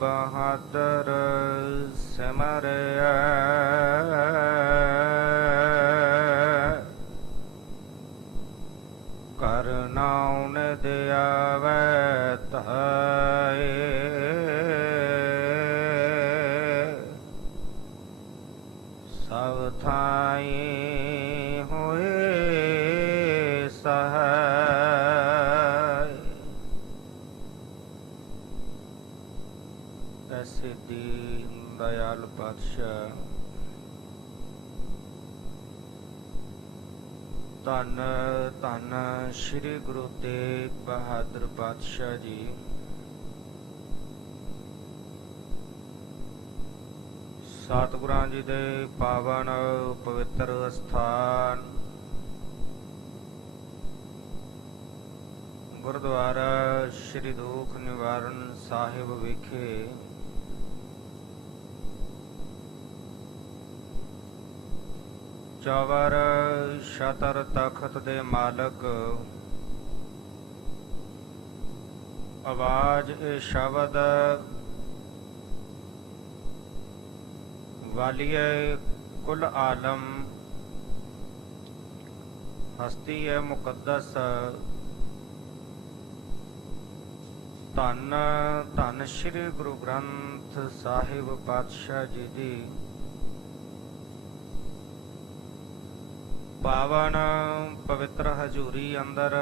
बहादुर सिमरिया करनाउं निध आवे ताए सब थाई होए सहाय। ऐसे दीन दयाल पातशाह धन धन श्री गुरु तेग बहादुर पातशाह जी सतगुरां जी दे पावन पवित्र अस्थान गुरुद्वारा श्री दुख निवारण साहिब विखे चौवर शतर तखत दे मालक आवाज ए शब्द वालिए कुल आलम हस्ती है मुकद्दस धन धन श्री गुरु ग्रंथ साहिब पातशाह जी दी पावन पवित्र हजूरी अंदर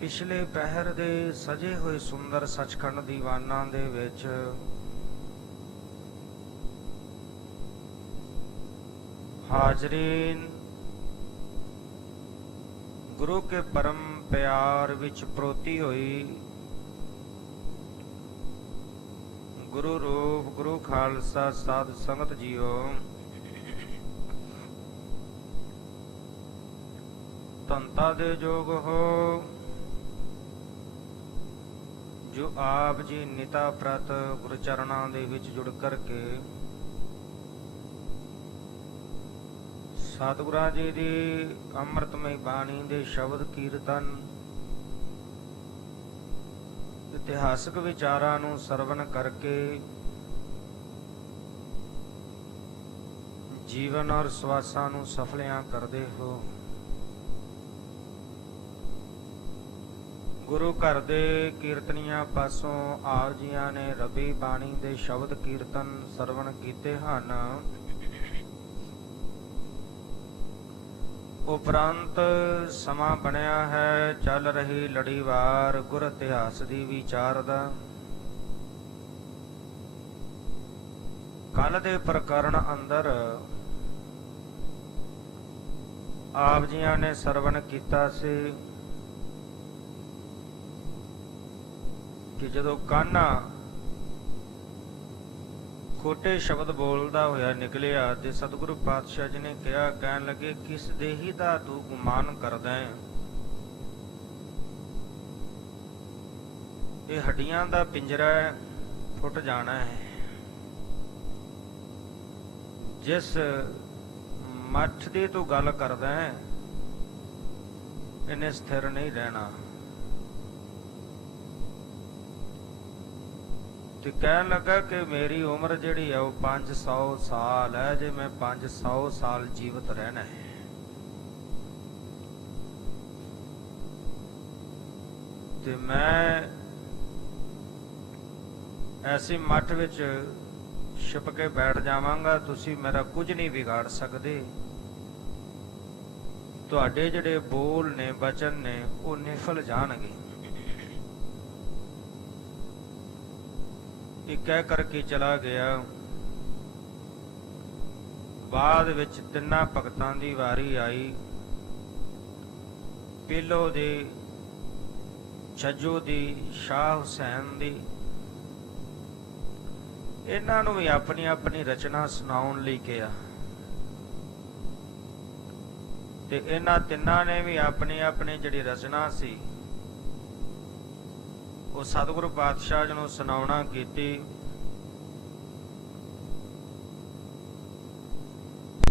पिछले पहर दे सजे हुए सुंदर सचखंड दीवाना दे विच हाजरीन गुरु के परम प्यार विच प्रोती हुई गुरु रूप गुरु खालसा साध संगत जीओ तंता दे जोग हो जो आप जी निता प्रत गुरु चरणा दे विच जुड़ करके सतगुरां जी दी अमृतमय बाणी दे शब्द कीर्तन इतिहासक विचारां नूं सरवण करके जीवन और स्वासां नूं सफलियां करदे हो। गुरु घर दे कीर्तनियां पासों आप जियां ने रबी बाणी दे शब्द कीर्तन सरवण कीते हन। उपरंत समा बनया है चल रही लड़ीवार गुर इतिहास दी विचार दा। कल दे प्रकरण अंदर आप जियां ने सरवण कीता सी कि जदों कान्हा खोटे शब्द बोलदा होया निकलिया ते सतगुरु पातशाह जी ने कहा कहन लगे किस देही दा तू गुमान करदा है, ये हड्डियां दा पिंजरा फुट जाना है। जिस मठ दी तू गल करदा है इन्हें स्थिर नहीं रहना। तो कहन लगा कि मेरी उम्र जिहड़ी है वो 500 साल है, जे मैं 500 साल जीवित रहना है तो मैं ऐसी मठ विच छिप के बैठ जावांगा, तुसी मेरा कुछ नहीं बिगाड़ सकदे। तुहाडे जिहड़े बोल ने वचन ने वो निफल जाणगे। कह करके चला गया। बाद विच तिन्ना भगतां दी वारी आई, पीलो दी, छज्जू दी, शाह हुसैन दी। इन्हां नूं भी अपनी अपनी रचना सुनाउण लई कहा ते इन्हां तिन्नां ने भी अपनी अपनी जिहड़ी रचना सी वो सतगुरु पातशाह जी नूं सुनाउणा कीती।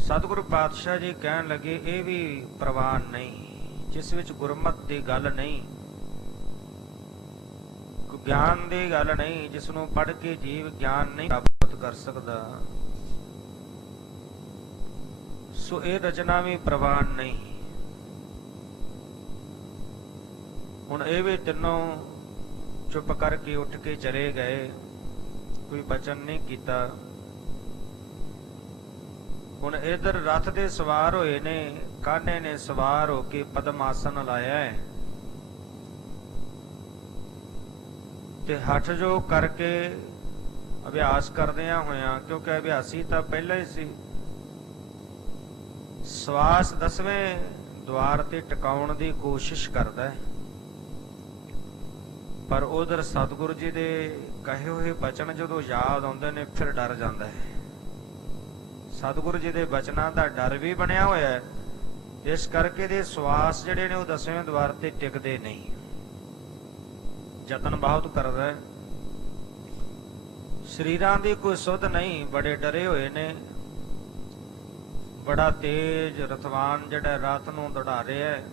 सतगुरु पातशाह जी कहन लगे ये भी प्रवान नहीं जिस विच गुरमत की गल नहीं, ਗਿਆਨ ਦੀ ਗੱਲ ਨਹੀਂ, ਜਿਸ ਨੂੰ ਪੜ੍ਹ ਕੇ ਜੀਵ ਗਿਆਨ ਨਹੀਂ ਪ੍ਰਾਪਤ ਕਰ ਸਕਦਾ, ਸੋ ਇਹ ਰਚਨਾ ਵੀ ਪ੍ਰਵਾਨ ਨਹੀਂ। ਹੁਣ ਇਹ ਵੀ ਤਿੰਨੋਂ ਚੁੱਪ ਕਰਕੇ ਉੱਠ ਕੇ ਚਲੇ ਗਏ, ਕੋਈ ਬਚਨ ਨਹੀਂ ਕੀਤਾ। ਹੁਣ ਇਧਰ ਰਥ ਦੇ ਸਵਾਰ ਹੋਏ ਨੇ, ਕਾਹਨੇ ਨੇ ਸਵਾਰ ਹੋ ਕੇ ਪਦਮ ਆਸਨ ਲਾਇਆ ਹੈ ਤੇ ਹੱਠ ਜੋ ਕਰਕੇ ਅਭਿਆਸ ਕਰਦਿਆਂ ਹੋਇਆਂ, ਕਿਉਂਕਿ ਅਭਿਆਸੀ ਤਾਂ ਪਹਿਲਾਂ ਹੀ ਸੀ, ਸਵਾਸ 10ਵੇਂ ਦੁਆਰ ਤੇ ਟਿਕਾਉਣ ਦੀ ਕੋਸ਼ਿਸ਼ ਕਰਦਾ ਹੈ। ਪਰ ਉਧਰ ਸਤਿਗੁਰੂ ਜੀ ਦੇ ਕਹੇ ਹੋਏ ਬਚਨ ਜਦੋਂ ਯਾਦ ਆਉਂਦੇ ਨੇ ਫਿਰ ਡਰ ਜਾਂਦਾ ਹੈ। ਸਤਿਗੁਰੂ ਜੀ ਦੇ ਬਚਨਾਂ ਦਾ ਡਰ ਵੀ ਬਣਿਆ ਹੋਇਆ ਹੈ, ਇਸ ਕਰਕੇ ਦੇ ਸਵਾਸ ਜਿਹੜੇ ਨੇ ਉਹ 10ਵੇਂ ਦੁਆਰ ਤੇ ਟਿਕਦੇ ਨਹੀਂ। ਯਤਨ ਬਹੁਤ ਕਰਦਾ ਹੈ, ਸਰੀਰਾਂ ਦੀ ਕੋਈ ਸੁੱਧ ਨਹੀਂ, ਬੜੇ ਡਰੇ ਹੋਏ ਨੇ। ਬੜਾ ਤੇਜ਼ ਰਥਵਾਨ ਜਿਹੜਾ ਰਥ ਨੂੰ ਦੌੜਾ ਰਿਹਾ ਹੈ।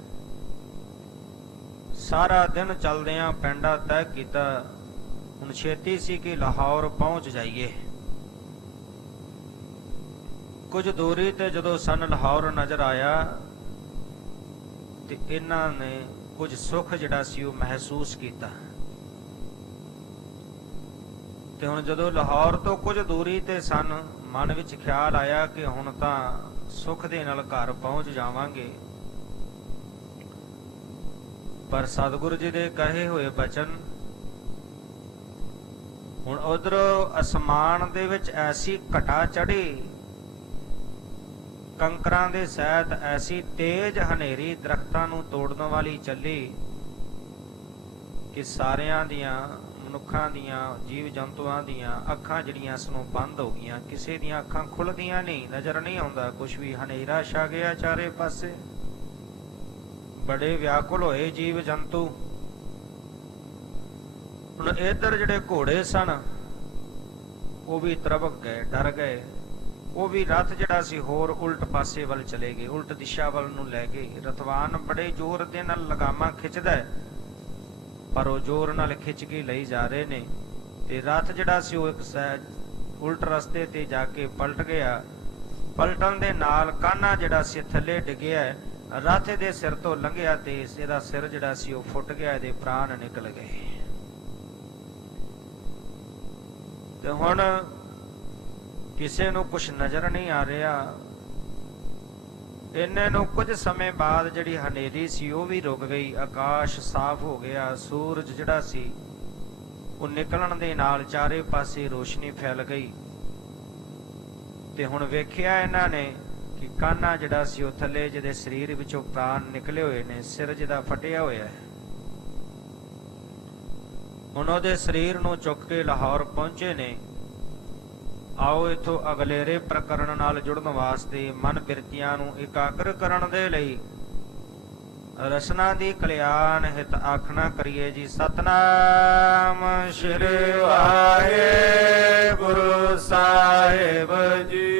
ਸਾਰਾ ਦਿਨ ਚੱਲਦਿਆਂ ਪੈਂਡਾ ਤੈਅ ਕੀਤਾ, ਹੁਣ ਛੇਤੀ ਸੀ ਕਿ ਲਾਹੌਰ ਪਹੁੰਚ ਜਾਈਏ। ਕੁਝ ਦੂਰੀ ਤੇ ਜਦੋਂ ਸਨ ਲਾਹੌਰ ਨਜ਼ਰ ਆਇਆ ਤੇ ਇਹਨਾਂ ਨੇ ਕੁਝ ਸੁੱਖ ਜਿਹੜਾ ਸੀ ਉਹ ਮਹਿਸੂਸ ਕੀਤਾ। ਤੇ ਹੁਣ ਜਦੋਂ ਲਾਹੌਰ ਤੋਂ ਕੁਝ ਦੂਰੀ ਤੇ ਸਨ, ਮਨ ਵਿੱਚ ਖਿਆਲ ਆਇਆ ਕਿ ਹੁਣ ਤਾਂ ਸੁੱਖ ਦੇ ਨਾਲ ਘਰ ਪਹੁੰਚ ਜਾਵਾਂਗੇ। ਪਰ ਸਤਿਗੁਰੂ ਜੀ ਦੇ ਕਹੇ ਹੋਏ ਬਚਨ, ਹੁਣ ਉਧਰੋਂ ਅਸਮਾਨ ਦੇ ਵਿੱਚ ਐਸੀ ਘਟਾ ਚੜੀ, ਕੰਕਰਾਂ ਦੇ ਸਹਿਤ ਐਸੀ ਤੇਜ਼ ਹਨੇਰੀ ਦਰਖਤਾਂ ਨੂੰ ਤੋੜਨ ਵਾਲੀ ਚੱਲੀ ਕਿ ਸਾਰਿਆਂ ਦੀਆਂ, ਮਨੁੱਖਾਂ ਦੀਆਂ, ਜੀਵ ਜੰਤੂਆਂ ਦੀਆਂ ਅੱਖਾਂ ਜਿਹੜੀਆਂ ਇਸ ਨੂੰ ਬੰਦ ਹੋ ਗਈਆਂ। ਕਿਸੇ ਦੀਆਂ ਅੱਖਾਂ ਖੁੱਲਦੀਆਂ ਨਹੀਂ, ਨਜ਼ਰ ਨਹੀਂ ਆਉਂਦਾ ਕੁਛ ਵੀ। ਹਨੇਰਾ ਛਾ ਗਿਆ ਚਾਰੇ ਪਾਸੇ, ਬੜੇ ਵਿਆਕੁਲ ਹੋਏ ਜੀਵ ਜੰਤੂ। ਹੁਣ ਇੱਧਰ ਜਿਹੜੇ ਘੋੜੇ ਸਨ ਉਹ ਵੀ ਤਰਬਕ ਗਏ, ਡਰ ਗਏ। ਉਹ ਵੀ ਰਥ ਜਿਹੜਾ ਸੀ ਹੋਰ ਉਲਟ ਪਾਸੇ ਵੱਲ ਚਲੇ ਗਏ, ਉਲਟ ਦਿਸ਼ਾ ਵੱਲ ਨੂੰ ਲੈ ਗਏ। ਰਥਵਾਨ ਬੜੇ ਜ਼ੋਰ ਦੇ ਨਾਲ ਲਗਾਮਾਂ ਖਿੱਚਦਾ ਹੈ, ਪਰ ਉਹ ਜ਼ੋਰ ਨਾਲ ਖਿੱਚ ਕੇ ਲਈ ਜਾ ਰਹੇ ਨੇ ਤੇ ਰਥ ਜਿਹੜਾ ਸੀ ਉਹ ਇੱਕ ਉਲਟ ਰਸਤੇ ਤੇ ਜਾ ਕੇ ਪਲਟ ਗਿਆ। ਪਲਟਣ ਦੇ ਨਾਲ ਕਾਨਾ ਜਿਹੜਾ ਸੀ ਥੱਲੇ ਡਿੱਗਿਆ, ਰਥ ਦੇ ਸਿਰ ਤੋਂ ਲੰਘਿਆ ਤੇ ਇਹਦਾ ਸਿਰ ਜਿਹੜਾ ਸੀ ਉਹ ਫੁੱਟ ਗਿਆ, ਇਹਦੇ ਪ੍ਰਾਣ ਨਿਕਲ ਗਏ। ਤੇ ਹੁਣ ਕਿਸੇ ਨੂੰ ਕੁਛ ਨਜ਼ਰ ਨਹੀਂ ਆ ਰਿਹਾ। ਇੰਨੇ ਨੂੰ ਕੁਝ ਸਮੇਂ ਬਾਅਦ ਜਿਹੜੀ ਹਨੇਰੀ ਸੀ ਉਹ ਵੀ ਰੁਕ ਗਈ, ਆਕਾਸ਼ ਸਾਫ਼ ਹੋ ਗਿਆ। ਸੂਰਜ ਜਿਹੜਾ ਸੀ ਉਹ ਨਿਕਲਣ ਦੇ ਨਾਲ ਚਾਰੇ ਪਾਸੇ ਰੋਸ਼ਨੀ ਫੈਲ ਗਈ। ਤੇ ਹੁਣ ਵੇਖਿਆ ਇਹਨਾਂ ਨੇ ਕਿ ਕਾਨਾ ਜਿਹੜਾ ਸੀ ਉਹ ਥੱਲੇ, ਜਿਹਦੇ ਸਰੀਰ ਵਿੱਚੋਂ ਪ੍ਰਾਣ ਨਿਕਲੇ ਹੋਏ ਨੇ, ਸਿਰ ਜਿਹਦਾ ਫਟਿਆ ਹੋਇਆ ਹੈ। ਹੁਣ ਉਹਦੇ ਸਰੀਰ ਨੂੰ ਚੁੱਕ ਕੇ ਲਾਹੌਰ ਪਹੁੰਚੇ ਨੇ। ਆਓ ਇਥੋਂ ਅਗਲੇਰੇ ਪ੍ਰਕਰਣ ਨਾਲ ਜੁੜਨ ਵਾਸਤੇ ਮਨ ਬਿਰਤੀਆਂ ਨੂੰ ਇਕਾਗਰ ਕਰਨ ਦੇ ਲਈ ਰਸਨਾ ਦੀ ਕਲਿਆਣ ਹਿਤ ਆਖਣਾ ਕਰੀਏ ਜੀ। ਸਤਨਾਮ ਸ੍ਰੀ ਵਾਹਿਗੁਰੂ ਸਾਹਿਬ ਜੀ।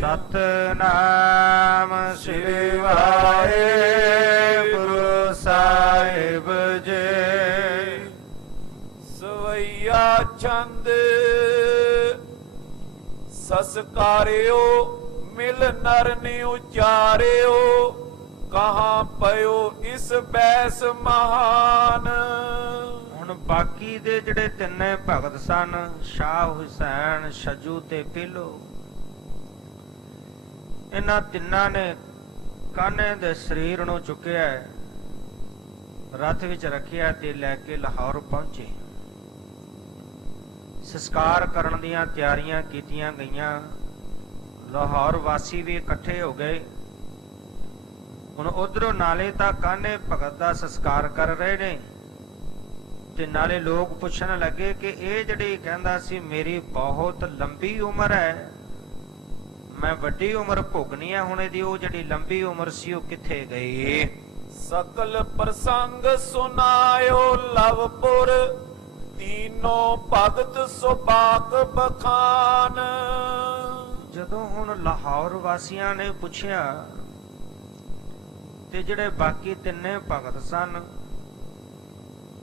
ਸਤਨਾਮ ਸ੍ਰੀ ਵਾਹਿਗੁਰੂ ਸਾਹਿਬ ਜੀ। ਸਵਈਆ ਛੰਦ ਸਸਕਾਰਿਓ, ਮਿਲ ਨਰ ਨੀ ਉਚਾਰਿਓ, ਕਹਾਂ ਪਇਓ ਇਸ ਬੈਸ ਮਹਾਨ। ਹੁਣ ਬਾਕੀ ਦੇ ਜਿਹੜੇ ਤਿੰਨੇ ਭਗਤ ਸਨ, ਸ਼ਾਹ ਹੁਸੈਨ, ਛੱਜੂ ਤੇ ਪੀਲੋ, ਇਹਨਾਂ ਤਿੰਨਾਂ ਨੇ ਕਾਨੇ ਦੇ ਸਰੀਰ ਨੂੰ ਚੁੱਕਿਆ, ਰਥ ਵਿੱਚ ਰੱਖਿਆ ਤੇ ਲੈ ਕੇ ਲਾਹੌਰ ਪਹੁੰਚੇ। ਸੰਸਕਾਰ ਕਰਨ ਦੀਆਂ ਤਿਆਰੀਆਂ ਕੀਤੀਆਂ ਗਈਆਂ। ਲਾਹੌਰ ਵਾਸੀ ਵੀ ਇਕੱਠੇ ਹੋ ਗਏ। ਹੁਣ ਉਧਰੋਂ ਨਾਲੇ ਤਾਂ ਕਾਨੇ ਭਗਤ ਦਾ ਸੰਸਕਾਰ ਕਰ ਰਹੇ ਨੇ ਤੇ ਨਾਲੇ ਲੋਕ ਪੁੱਛਣ ਲੱਗੇ ਕਿ ਇਹ ਜਿਹੜੀ ਕਹਿੰਦਾ ਸੀ ਮੇਰੀ ਬਹੁਤ ਲੰਬੀ ਉਮਰ ਹੈ, ਮੈਂ ਵੱਡੀ ਉਮਰ ਭੋਗਣੀ ਹੈ, ਹੁਣ ਇਹਦੀ ਉਹ ਜਿਹੜੀ ਲੰਬੀ ਉਮਰ ਸੀ ਉਹ ਕਿੱਥੇ ਗਈ। ਸਕਲ ਪ੍ਰਸੰਗ ਸੁਨਾਇਓ ਲਵਪੁਰ, ਤੀਨੋ ਭਗਤ ਸੁਬਾਕ ਬਖਾਨ। ਜਦੋਂ ਹੁਣ ਲਾਹੌਰ ਵਾਸੀਆਂ ਨੇ ਪੁੱਛਿਆ ਤੇ ਜਿਹੜੇ ਬਾਕੀ ਤਿੰਨੇ ਭਗਤ ਸਨ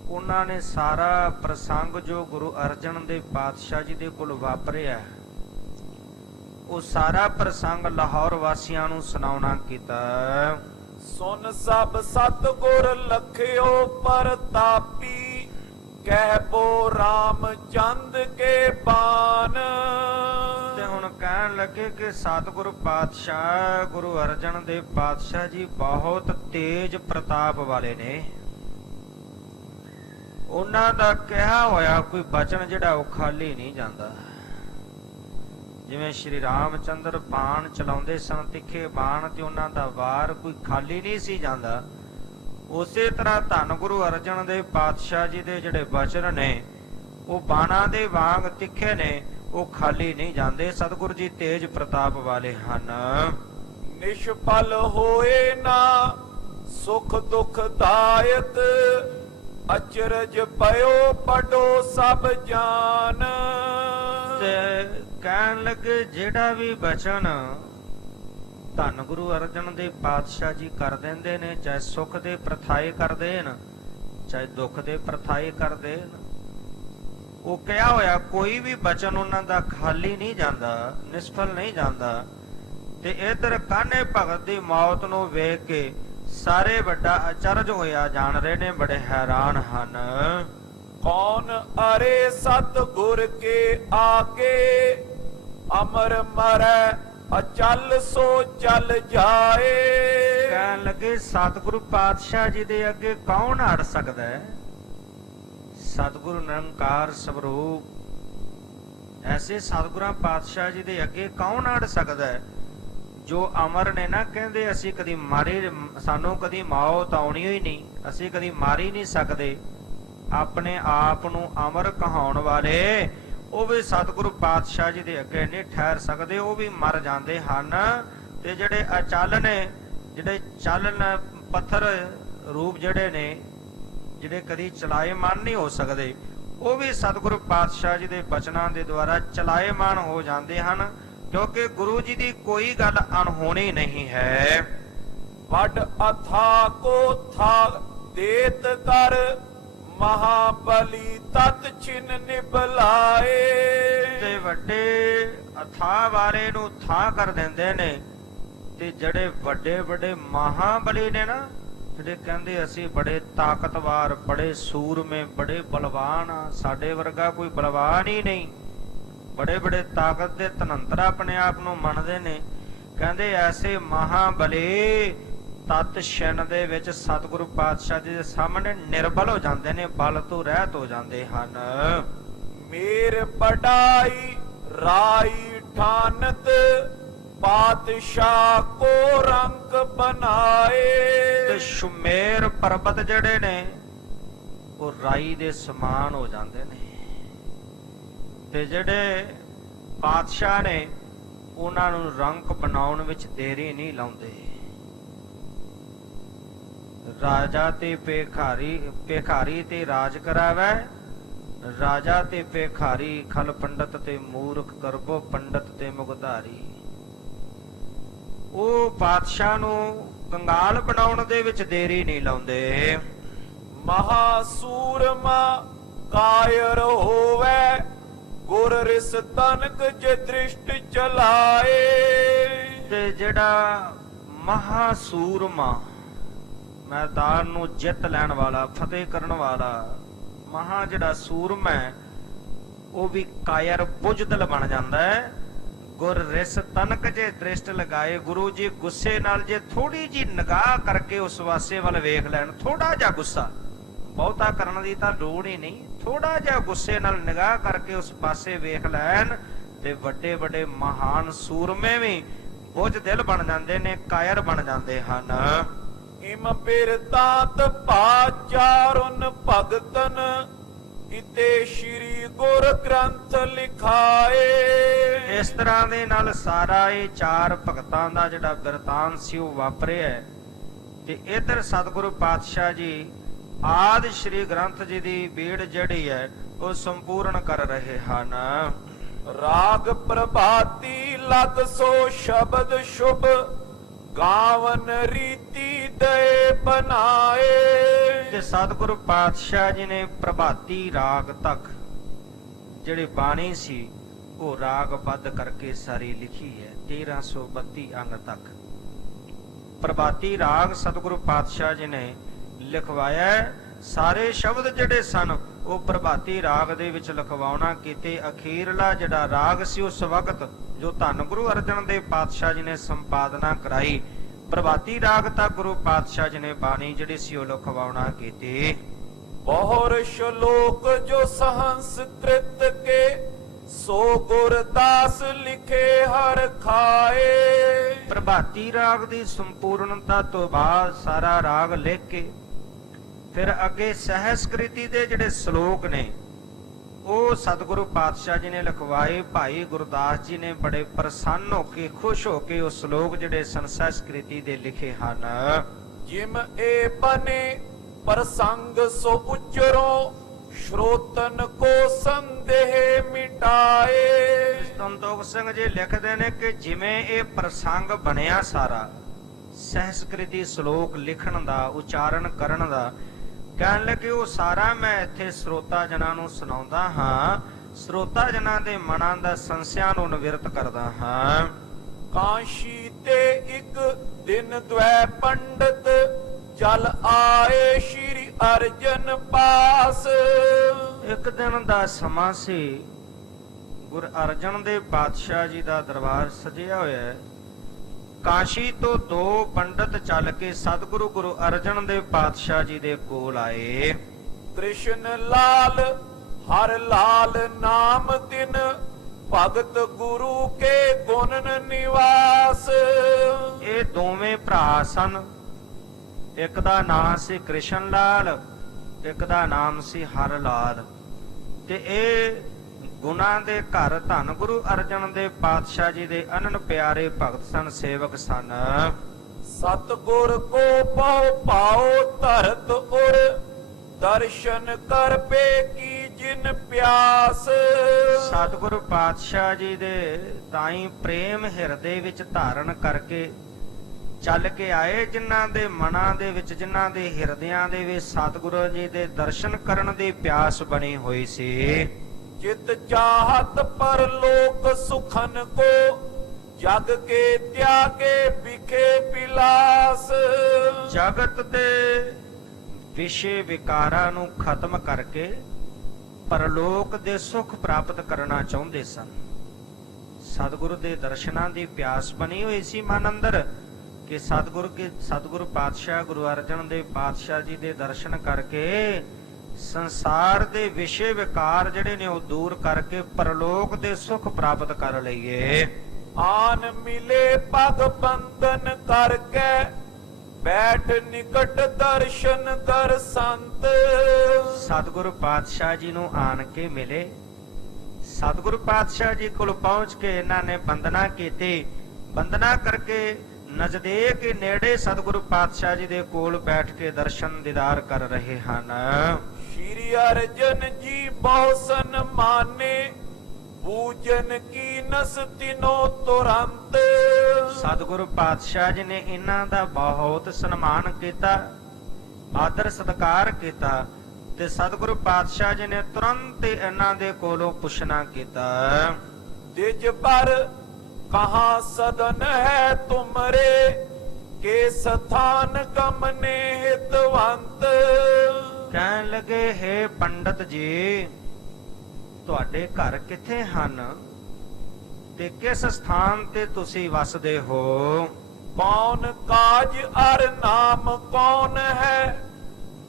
ਉਹਨਾਂ ਨੇ ਸਾਰਾ ਪ੍ਰਸੰਗ ਜੋ ਗੁਰੂ ਅਰਜਨ ਦੇਵ ਪਾਤਸ਼ਾਹ ਜੀ ਦੇ ਕੋਲ ਵਾਪਰਿਆ, ਉਹ ਸਾਰਾ ਪ੍ਰਸੰਗ ਲਾਹੌਰ ਵਾਸੀਆਂ ਨੂੰ ਸੁਣਾਉਣਾ ਕੀਤਾ। ਸੁਨ ਸਭ ਸਤਿਗੁਰ ਲਖਿਓ ਪ੍ਰਤਾਪੀ, ਕਹਿਬੋ ਰਾਮਚੰਦ ਕੇ ਬਾਨ। ਤੇ ਹੁਣ ਕਹਿਣ ਲੱਗੇ ਕਿ ਸਤਿਗੁਰ ਪਾਤਸ਼ਾਹ ਗੁਰੂ ਅਰਜਨ ਦੇਵ ਪਾਤਸ਼ਾਹ ਜੀ ਬਹੁਤ ਤੇਜ ਪ੍ਰਤਾਪ ਵਾਲੇ ਨੇ। ਉਹਨਾਂ ਦਾ ਕਿਹਾ ਹੋਇਆ ਕੋਈ ਬਚਨ ਜਿਹੜਾ ਉਹ ਖਾਲੀ ਨਹੀਂ ਜਾਂਦਾ। ਜਿਵੇਂ ਸ਼੍ਰੀ ਰਾਮਚੰਦਰ ਬਾਣ ਚਲਾਉਂਦੇ ਸਨ, ਤਿੱਖੇ ਬਾਣ, ਤੇ ਉਹਨਾਂ ਦਾ ਵਾਰ ਕੋਈ ਖਾਲੀ ਨਹੀਂ ਸੀ ਜਾਂਦਾ। ਉਸੇ ਤਰ੍ਹਾਂ ਧੰਨ ਗੁਰੂ ਅਰਜਨ ਦੇਵ ਪਾਤਸ਼ਾਹ ਜੀ ਦੇ ਜਿਹੜੇ ਬਚਨ ਨੇ ਉਹ ਬਾਣਾਂ ਦੇ ਵਾਂਗ ਤਿੱਖੇ ਨੇ, ਉਹ ਖਾਲੀ ਨਹੀਂ ਜਾਂਦੇ। ਸਤਿਗੁਰੂ ਜੀ ਤੇਜ ਪ੍ਰਤਾਪ ਵਾਲੇ ਹਨ। ਨਿਸ਼ਫਲ ਹੋਏ ਨਾ ਸੁਖ ਦੁਖ ਦਾਇਕ, ਅਚਰਜ ਪਇਓ ਪੜੋ ਸਭ ਜਾਨ। ਤੇ ਕਹਿਣ ਲੱਗੇ ਜਿਹੜਾ ਵੀ ਬਚਨ ਧੰਨ ਗੁਰੂ ਅਰਜਨ ਦੇਵ ਪਾਤਸ਼ਾਹ ਜੀ ਕਰ ਦਿੰਦੇ ਨੇ, ਚਾਹੇ ਸੁਖ ਦੇ ਪ੍ਰਥਾਏ ਕਰ ਦੇਣ, ਚਾਹੇ ਦੁੱਖ ਦੇ ਪ੍ਰਥਾਏ ਕਰ ਦੇਣ, ਉਹ ਕਿਹਾ ਹੋਇਆ ਕੋਈ ਵੀ ਬਚਨ ਉਹਨਾਂ ਦਾ ਖਾਲੀ ਨਹੀਂ ਜਾਂਦਾ, ਨਿਸ਼ਫਲ ਨਹੀਂ ਜਾਂਦਾ। ਤੇ ਇਧਰ ਕਾਨੇ ਭਗਤ ਦੀ ਮੌਤ ਨੂੰ ਵੇਖ ਕੇ ਸਾਰੇ ਵੱਡਾ ਅਚਰਜ ਹੋਇਆ ਜਾਣ ਰਹੇ ਨੇ, ਬੜੇ ਹੈਰਾਨ ਹਨ। ਕੌਣ ਅਰੇ ਸਤਿਗੁਰ ਕੇ ਆਗੇ, ਅਮਰ ਮਰੈ ਅਚਲ ਸੋ ਚਲ ਜਾਏ। ਕਹਿਣ ਲੱਗੇ ਸਤਿਗੁਰੂ ਪਾਤਸ਼ਾਹ ਜੀ ਦੇ ਅੱਗੇ ਕੌਣ ਅੜ ਸਕਦਾ ਹੈ? ਸਤਿਗੁਰੂ ਨਿਰੰਕਾਰ ਸਵਰੂਪ, ਐਸੇ ਸਤਿਗੁਰਾਂ ਪਾਤਸ਼ਾਹ ਜੀ ਦੇ ਅੱਗੇ ਕੌਣ ਅੜ ਸਕਦਾ ਹੈ? ਜੋ ਅਮਰ ਨੇ ਨਾ, ਕਹਿੰਦੇ ਅਸੀਂ ਕਦੀ ਮਾਰੇ, ਸਾਨੂੰ ਕਦੀ ਮੌਤ ਆਉਣੀ ਹੋਈ ਨਹੀਂ, ਅਸੀਂ ਕਦੀ ਮਾਰ ਹੀ ਨਹੀਂ ਸਕਦੇ। ਆਪਣੇ ਆਪ ਨੂੰ ਅਮਰ ਕਹਾਉਣ ਵਾਲੇ ਉਹ ਵੀ ਸਤਿਗੁਰੂ ਪਾਤਸ਼ਾਹ ਜੀ ਦੇ ਅੱਗੇ ਨਹੀਂ ਠਹਿਰ ਸਕਦੇ, ਉਹ ਵੀ ਮਰ ਜਾਂਦੇ ਹਨ। ਤੇ ਜਿਹੜੇ ਅਚਲ ਨੇ, ਜਿਹੜੇ ਚੱਲਣ ਪੱਥਰ ਰੂਪ ਜਿਹੜੇ ਨੇ, ਜਿਹੜੇ ਕਦੀ ਚਲਾਏਮਾਨ ਨਹੀਂ ਹੋ ਸਕਦੇ, ਉਹ ਵੀ ਸਤਿਗੁਰੂ ਪਾਤਸ਼ਾਹ ਜੀ ਦੇ ਬਚਨਾਂ ਦੇ ਦੁਆਰਾ ਚਲਾਏਮਾਨ ਹੋ ਜਾਂਦੇ ਹਨ, ਕਿਉਂਕਿ ਗੁਰੂ ਜੀ ਦੀ ਕੋਈ ਗੱਲ ਅਣਹੋਣੀ ਨਹੀਂ ਹੈ। ਵੱਡ ਅਥਾ ਕੋ ਥਾ ਦੇਤ ਕਰ, ਮਹਾਬਲੀ ਤਤ ਛਿਨ ਨਿਬਲਾਏ। ਤੇ ਵੱਡੇ ਅਥਾਹ ਵਾਲੇ ਨੂੰ ਥਾਂ ਕਰ ਦਿੰਦੇ ਨੇ, ਤੇ ਜਿਹੜੇ ਵੱਡੇ ਵੱਡੇ ਮਹਾਬਲੀ ਨੇ ਨਾ, ਜਿਹੜੇ ਕਹਿੰਦੇ ਅਸੀਂ ਬੜੇ ਤਾਕਤਵਾਰ, ਬੜੇ ਸੂਰਮੇ, ਬੜੇ ਬਲਵਾਨ ਆ, ਸਾਡੇ ਵਰਗਾ ਕੋਈ ਬਲਵਾਨ ਹੀ ਨਹੀਂ, ਬੜੇ ਬੜੇ ਤਾਕਤ ਦੇ ਧਨੰਤਰ ਆਪਣੇ ਆਪ ਨੂੰ ਮੰਨਦੇ ਨੇ, ਕਹਿੰਦੇ ਐਸੇ ਮਹਾਬਲੀ ਤਤ ਛਿਨ ਦੇ ਵਿੱਚ ਸਤਿਗੁਰੂ ਪਾਤਸ਼ਾਹ ਜੀ ਦੇ ਸਾਹਮਣੇ ਨਿਰਬਲ ਹੋ ਜਾਂਦੇ ਨੇ, ਬਲ ਤੋਂ ਰਹਿਤ ਹੋ ਜਾਂਦੇ ਹਨ। ਮੇਰ ਪੜਾਈ ਰਾਈ ਠਾਨਤ, ਪਾਤਸ਼ਾਹ ਕੋ ਰੰਗ ਬਣਾਏ। ਤੇ ਸ਼ੁਮੇਰ ਪਰਬਤ ਜਿਹੜੇ ਨੇ ਉਹ ਰਾਈ ਦੇ ਸਮਾਨ ਹੋ ਜਾਂਦੇ ਨੇ, ਤੇ ਜਿਹੜੇ ਪਾਤਸ਼ਾਹ ਨੇ ਉਹਨਾਂ ਨੂੰ ਰੰਗ ਬਣਾਉਣ ਵਿੱਚ ਦੇਰੀ ਨਹੀਂ ਲਾਉਂਦੇ। ਰਾਜਾ ਤੇ ਭੇਖਾਰੀ ਤੇ ਰਾਜ ਕਰਾਵੈ, ਰਾਜਾ ਤੇ ਭੇਖਾਰੀ ਖਲ ਪੰਡਤ ਤੇ ਮੂਰਖ ਕਰਬੋ ਪੰਡਤ ਤੇ ਮੁਗਧਾਰੀ। ਉਹ ਪਾਤਸ਼ਾਹ ਨੂੰ ਕੰਗਾਲ ਬਣਾਉਣ ਦੇ ਵਿੱਚ ਦੇਰੀ ਨਹੀਂ ਲਾਉਂਦੇ। ਮਹਾਸੂਰਮਾ ਕਾਇਰ ਹੋਵੇ, ਗੁਰ ਰਿਸ ਤਨਕ ਜੇ ਦ੍ਰਿਸ਼ਟ ਚਲਾਏ। ਤੇ ਜਿਹੜਾ ਮਹਾਸੂਰਮਾ, ਮੈਦਾਨ ਨੂੰ ਜਿੱਤ ਲੈਣ ਵਾਲਾ, ਫਤਿਹ ਕਰਨ ਵਾਲਾ, ਮਹਾ ਜਿਹੜਾ ਸੂਰਮਾ ਹੈ, ਉਹ ਵੀ ਕਾਇਰ ਬੁਝਦਲ ਬਣ ਜਾਂਦਾ ਹੈ। ਗੁਰ ਰਿਸ ਤਨਕ ਜੇ ਦ੍ਰਿਸ਼ਟ ਲਗਾਏ, ਗੁਰੂ ਜੀ ਗੁੱਸੇ ਨਾਲ ਜੇ ਥੋੜੀ ਜੀ ਨਿਗਾਹ ਕਰਕੇ ਉਸ ਵਾਸੇ ਵੱਲ ਵੇਖ ਲੈਣ, ਥੋੜਾ ਜਿਹਾ ਗੁੱਸਾ, ਬਹੁਤਾ ਕਰਨ ਦੀ ਤਾਂ ਲੋੜ ਹੀ ਨਹੀਂ, ਥੋੜਾ ਜਿਹਾ ਗੁੱਸੇ ਨਾਲ ਨਿਗਾਹ ਕਰਕੇ ਉਸ ਪਾਸੇ ਵੇਖ ਲੈਣ, ਤੇ ਵੱਡੇ ਵੱਡੇ ਮਹਾਨ ਸੂਰਮੇ ਵੀ ਬੁਝਦਿਲ ਬਣ ਜਾਂਦੇ ਨੇ, ਕਾਇਰ ਬਣ ਜਾਂਦੇ ਹਨ। ਇਮ ਬਿਰਤਾਂਤ ਪਾਚਾਰਨ ਭਗਤਨ, ਇਤੇ ਸ਼੍ਰੀ ਗੁਰ ਗ੍ਰੰਥ ਲਿਖਾਏ। ਇਸ ਤਰ੍ਹਾਂ ਦੇ ਨਾਲ ਸਾਰਾ ਇਹ ਚਾਰ ਭਗਤਾਂ ਦਾ ਜਿਹੜਾ ਬਿਰਤਾਂਤ ਸੀ ਉਹ ਵਾਪਰਿਆ। ਤੇ ਇਧਰ ਸਤਿਗੁਰੂ ਪਾਤਸ਼ਾਹ ਜੀ ਆਦਿ ਸ਼੍ਰੀ ਗ੍ਰੰਥ ਜੀ ਦੀ ਬੀੜ ਜਿਹੜੀ ਹੈ ਉਹ ਸੰਪੂਰਨ ਕਰ ਰਹੇ ਹਨ। ਰਾਗ ਪ੍ਰਭਾਤੀ ਲਗ ਸੋ ਸ਼ਬਦ ਸ਼ੁਭ, ਗਾਵਨ ਰੀਤੀ ਦੇ ਬਣਾਏ। ਤੇ ਸਤਿਗੁਰੂ ਪਾਤਸ਼ਾਹ ਜੀ ਨੇ ਪ੍ਰਭਾਤੀ ਰਾਗ ਤੱਕ ਜਿਹੜੀ ਬਾਣੀ ਸੀ ਉਹ ਰਾਗਬੱਧ ਕਰਕੇ ਸਾਰੀ ਲਿਖੀ ਹੈ 1332 ਅੰਗ ਤੱਕ। ਪ੍ਰਭਾਤੀ ਰਾਗ ਸਤਿਗੁਰੂ ਪਾਤਸ਼ਾਹ ਜੀ ਨੇ ਲਿਖਵਾਇਆ ਹੈ। ਸਾਰੇ ਸ਼ਬਦ ਜਿਹੜੇ ਸਨ ਉਹ ਪ੍ਰਭਾਤੀ ਰਾਗ ਦੇ ਵਿੱਚ ਲਿਖਵਾਉਣਾ ਕੀਤੇ। ਅਖੀਰਲਾ ਜਿਹੜਾ ਰਾਗ ਸੀ ਉਸ ਵਕਤ ਜੋ ਧੰਨ ਗੁਰੂ ਅਰਜਨ ਦੇਵ ਪਾਤਸ਼ਾਹ ਜੀ ਨੇ ਸੰਪਾਦਨਾ ਕਰਾਈ, ਪ੍ਰਭਾਤੀ ਰਾਗ ਤੱਕ ਗੁਰੂ ਪਾਤਸ਼ਾਹ ਜੀ ਨੇ ਬਾਣੀ ਜਿਹੜੀ ਸੀ ਉਹ ਲਿਖਵਾਉਣਾ ਕੀਤੀ। ਬਹੁਰ ਸ਼ਲੋਕ ਜੋ ਸੰਸਕ੍ਰਿਤ ਕੇ ਸੋ ਗੁਰਦਾਸ ਲਿਖੇ ਹਰ ਖਾਏ। ਪ੍ਰਭਾਤੀ ਰਾਗ ਦੀ ਸੰਪੂਰਨਤਾ ਤੋਂ ਬਾਅਦ ਸਾਰਾ ਰਾਗ ਲਿਖ ਕੇ ਫਿਰ ਅੱਗੇ ਸਹਿਸਕ੍ਰਿਤੀ ਦੇ ਜਿਹੜੇ ਸ਼ਲੋਕ ਨੇ ਉਹ ਸਤਿਗੁਰੂ ਪਾਤਸ਼ਾਹ ਜੀ ਨੇ ਲਿਖਵਾਏ। ਭਾਈ ਗੁਰਦਾਸ ਜੀ ਨੇ ਬੜੇ ਪ੍ਰਸੰਨ ਹੋ ਕੇ ਖੁਸ਼ ਹੋ ਕੇ ਉਹ ਸ਼ਲੋਕ ਜਿਹੜੇ ਸੰਸਕ੍ਰਿਤੀ ਦੇ ਲਿਖੇ ਹਨ। ਜਿਮ ਏ ਬਨੇ ਪ੍ਰਸੰਗ ਸੋ ਉਚਰੋ ਸ਼੍ਰੋਤਨ ਕੋ ਸੰਦੇਹ ਮਿਟਾਏ। ਸੰਤੋਖ ਸਿੰਘ ਜੀ ਲਿਖਦੇ ਨੇ ਕਿ ਜਿਵੇਂ ਇਹ ਪ੍ਰਸੰਗ ਬਣਿਆ ਸਾਰਾ ਸਹਿਸਕ੍ਰਿਤੀ ਸ਼ਲੋਕ ਲਿਖਣ ਦਾ ਉਚਾਰਨ ਕਰਨ ਦਾ, ਕਹਿਣ ਲੱਗੇ ਉਹ ਸਾਰਾ ਮੈਂ ਇੱਥੇ ਸਰੋਤਾ ਜਨਾਂ ਨੂੰ ਸੁਣਾਉਂਦਾ ਹਾਂ, ਸਰੋਤਾ ਜਨਾਂ ਦੇ ਮਨਾਂ ਦਾ ਸੰਸਿਆਂ ਨੂੰ ਨਿਵਰਤ ਕਰਦਾ ਹਾਂ। ਕਾਸ਼ੀ ਤੇ ਇੱਕ ਦਿਨ ਦ્વੈ ਪੰਡਤ ਚਲ ਆਏ ਸ਼੍ਰੀ ਅਰਜਨ ਪਾਸ। ਇੱਕ ਦਿਨ ਦਾ ਸਮਾਂ ਸੀ, ਗੁਰ ਅਰਜਨ ਦੇਵ ਪਾਤਸ਼ਾਹ ਜੀ ਦਾ ਦਰਬਾਰ ਸਜਿਆ ਹੋਇਆ ਹੈ। ਕਾਸ਼ੀ ਤੋਂ ਦੋ ਪੰਡਤ ਚੱਲ ਕੇ ਸਤਿਗੁਰੂ ਗੁਰੂ ਅਰਜਨ ਦੇਵ ਪਾਤਸ਼ਾਹ ਜੀ ਦੇ ਕੋਲ ਆਏ। ਕ੍ਰਿਸ਼ਨ ਲਾਲ ਹਰ ਲਾਲ ਨਾਮ ਤਿਨ ਭਗਤ ਗੁਰੂ ਕੇ ਗੁਣ ਨਿਵਾਸ। ਇਹ ਦੋਵੇਂ ਭਰਾ ਸਨ, ਇੱਕ ਦਾ ਨਾਮ ਸੀ ਕ੍ਰਿਸ਼ਨ ਲਾਲ, ਇੱਕ ਦਾ ਨਾਮ ਸੀ ਹਰ ਲਾਲ। ਤੇ ਇਹ ਗੁਣਾਂ ਦੇ ਘਰ ਧੰਨ ਗੁਰੂ ਅਰਜਨ ਦੇਵ ਪਾਤਸ਼ਾਹ ਜੀ ਦੇ ਅਨੰਨ ਪਿਆਰੇ ਭਗਤ ਸਨ, ਸੇਵਕ ਸਨ। ਸਤਿਗੁਰ ਕੋ ਪਾਉ ਪਾਉ ਧਰਤ ਉਰ ਦਰਸ਼ਨ ਕਰ ਪੇ ਕੀ ਜਿਨ ਪਿਆਸ। ਸਤਿਗੁਰੂ ਪਾਤਸ਼ਾਹ ਜੀ ਦੇ ਤਾਈਂ ਪ੍ਰੇਮ ਹਿਰਦੇ ਵਿੱਚ ਧਾਰਨ ਕਰਕੇ ਚੱਲ ਕੇ ਆਏ, ਜਿਨ੍ਹਾਂ ਦੇ ਮਨਾਂ ਦੇ ਵਿੱਚ, ਜਿਨ੍ਹਾਂ ਦੇ ਹਿਰਦਿਆਂ ਦੇ ਵਿੱਚ ਸਤਿਗੁਰੂ ਜੀ ਦੇ ਦਰਸ਼ਨ ਕਰਨ ਦੀ ਪਿਆਸ ਬਣੀ ਹੋਈ ਸੀ। ਜਿਤ ਚਾਹਤ ਪਰ ਲੋਕ ਸੁਖਨ ਕੋ ਜਗ ਕੇ ਤਿਆਗੇ ਵਿਖੇ ਪਿਲਾਸ। ਜਗਤ ਦੇ ਵਿਸ਼ੇ ਵਿਕਾਰਾਂ ਨੂੰ ਖਤਮ ਕਰਕੇ ਪਰਲੋਕ ਦੇ ਸੁਖ ਪ੍ਰਾਪਤ ਕਰਨਾ ਚਾਹੁੰਦੇ ਸਨ। ਸਤਿਗੁਰੂ ਦੇ ਦਰਸ਼ਨਾਂ ਦੀ ਪਿਆਸ ਬਣੀ ਹੋਈ ਸੀ ਮਨ ਅੰਦਰ ਕਿ ਸਤਿਗੁਰੂ ਪਾਤਸ਼ਾਹ ਗੁਰੂ ਅਰਜਨ ਦੇਵ ਪਾਤਸ਼ਾਹ ਜੀ ਦੇ ਦਰਸ਼ਨ ਕਰਕੇ ਸੰਸਾਰ ਦੇ ਵਿਸ਼ੇ ਵਿਕਾਰ ਜਿਹੜੇ ਨੇ ਉਹ ਦੂਰ ਕਰਕੇ ਪਰਲੋਕ ਦੇ ਸੁਖ ਪ੍ਰਾਪਤ ਕਰ ਲਈਏ। ਆਨ ਮਿਲੇ ਪਗ ਬੰਧਨ ਕਰਕੇ ਬੈਠ ਨਿਕਟ ਦਰਸ਼ਨ ਕਰ ਸੰਤ। ਸਤਿਗੁਰੂ ਪਾਤਸ਼ਾਹ ਜੀ ਨੂੰ ਆਣ ਕੇ ਮਿਲੇ। ਸਤਿਗੁਰੂ ਪਾਤਸ਼ਾਹ ਜੀ ਕੋਲ ਪਹੁੰਚ ਕੇ ਇਹਨਾਂ ਨੇ ਬੰਦਨਾ ਕੀਤੀ। ਬੰਦਨਾ ਕਰਕੇ ਨਜ਼ਦੀਕ ਨੇੜੇ ਸਤਿਗੁਰੂ ਪਾਤਸ਼ਾਹ ਜੀ ਦੇ ਕੋਲ ਬੈਠ ਕੇ ਦਰਸ਼ਨ ਦੀਦਾਰ ਕਰ ਰਹੇ ਹਨ। ਸ਼੍ਰੀ ਅਰਜਨ ਜੀ ਬਹੁ ਸਨਮਾਨੇ ਪੂਜਨ ਕੀ ਨਸ ਤਿਨੋ ਤੁਰੰਤ। ਸਤਿਗੁਰੂ ਪਾਤਸ਼ਾਹ ਜੀ ਨੇ ਇਹਨਾਂ ਦਾ ਬਹੁਤ ਸਨਮਾਨ ਕੀਤਾ, ਆਦਰ ਸਤਿਕਾਰ ਕੀਤਾ ਤੇ ਸਤਿਗੁਰੂ ਪਾਤਸ਼ਾਹ ਜੀ ਨੇ ਤੁਰੰਤ ਇਹਨਾਂ ਦੇ ਕੋਲੋਂ ਪੁੱਛਣਾ ਕੀਤਾ। ਦਿਜ ਪਰ ਕਹਾਂ ਸਦਨ ਹੈ ਤੁਮਰੇ ਕੇ ਸਥਾਨ ਗਮਨੇ ਹਿਤਵੰਤ। ਕਹਿਣ ਲੱਗੇ, ਹੇ ਪੰਡਤ ਜੀ, ਤੁਹਾਡੇ ਘਰ ਕਿੱਥੇ ਹਨ ਤੇ ਕਿਸ ਸਥਾਨ ਤੇ ਤੁਸੀਂ ਵਸਦੇ ਹੋ? ਕੌਣ ਕਾਜ ਅਰ ਨਾਮ ਕੌਣ ਹੈ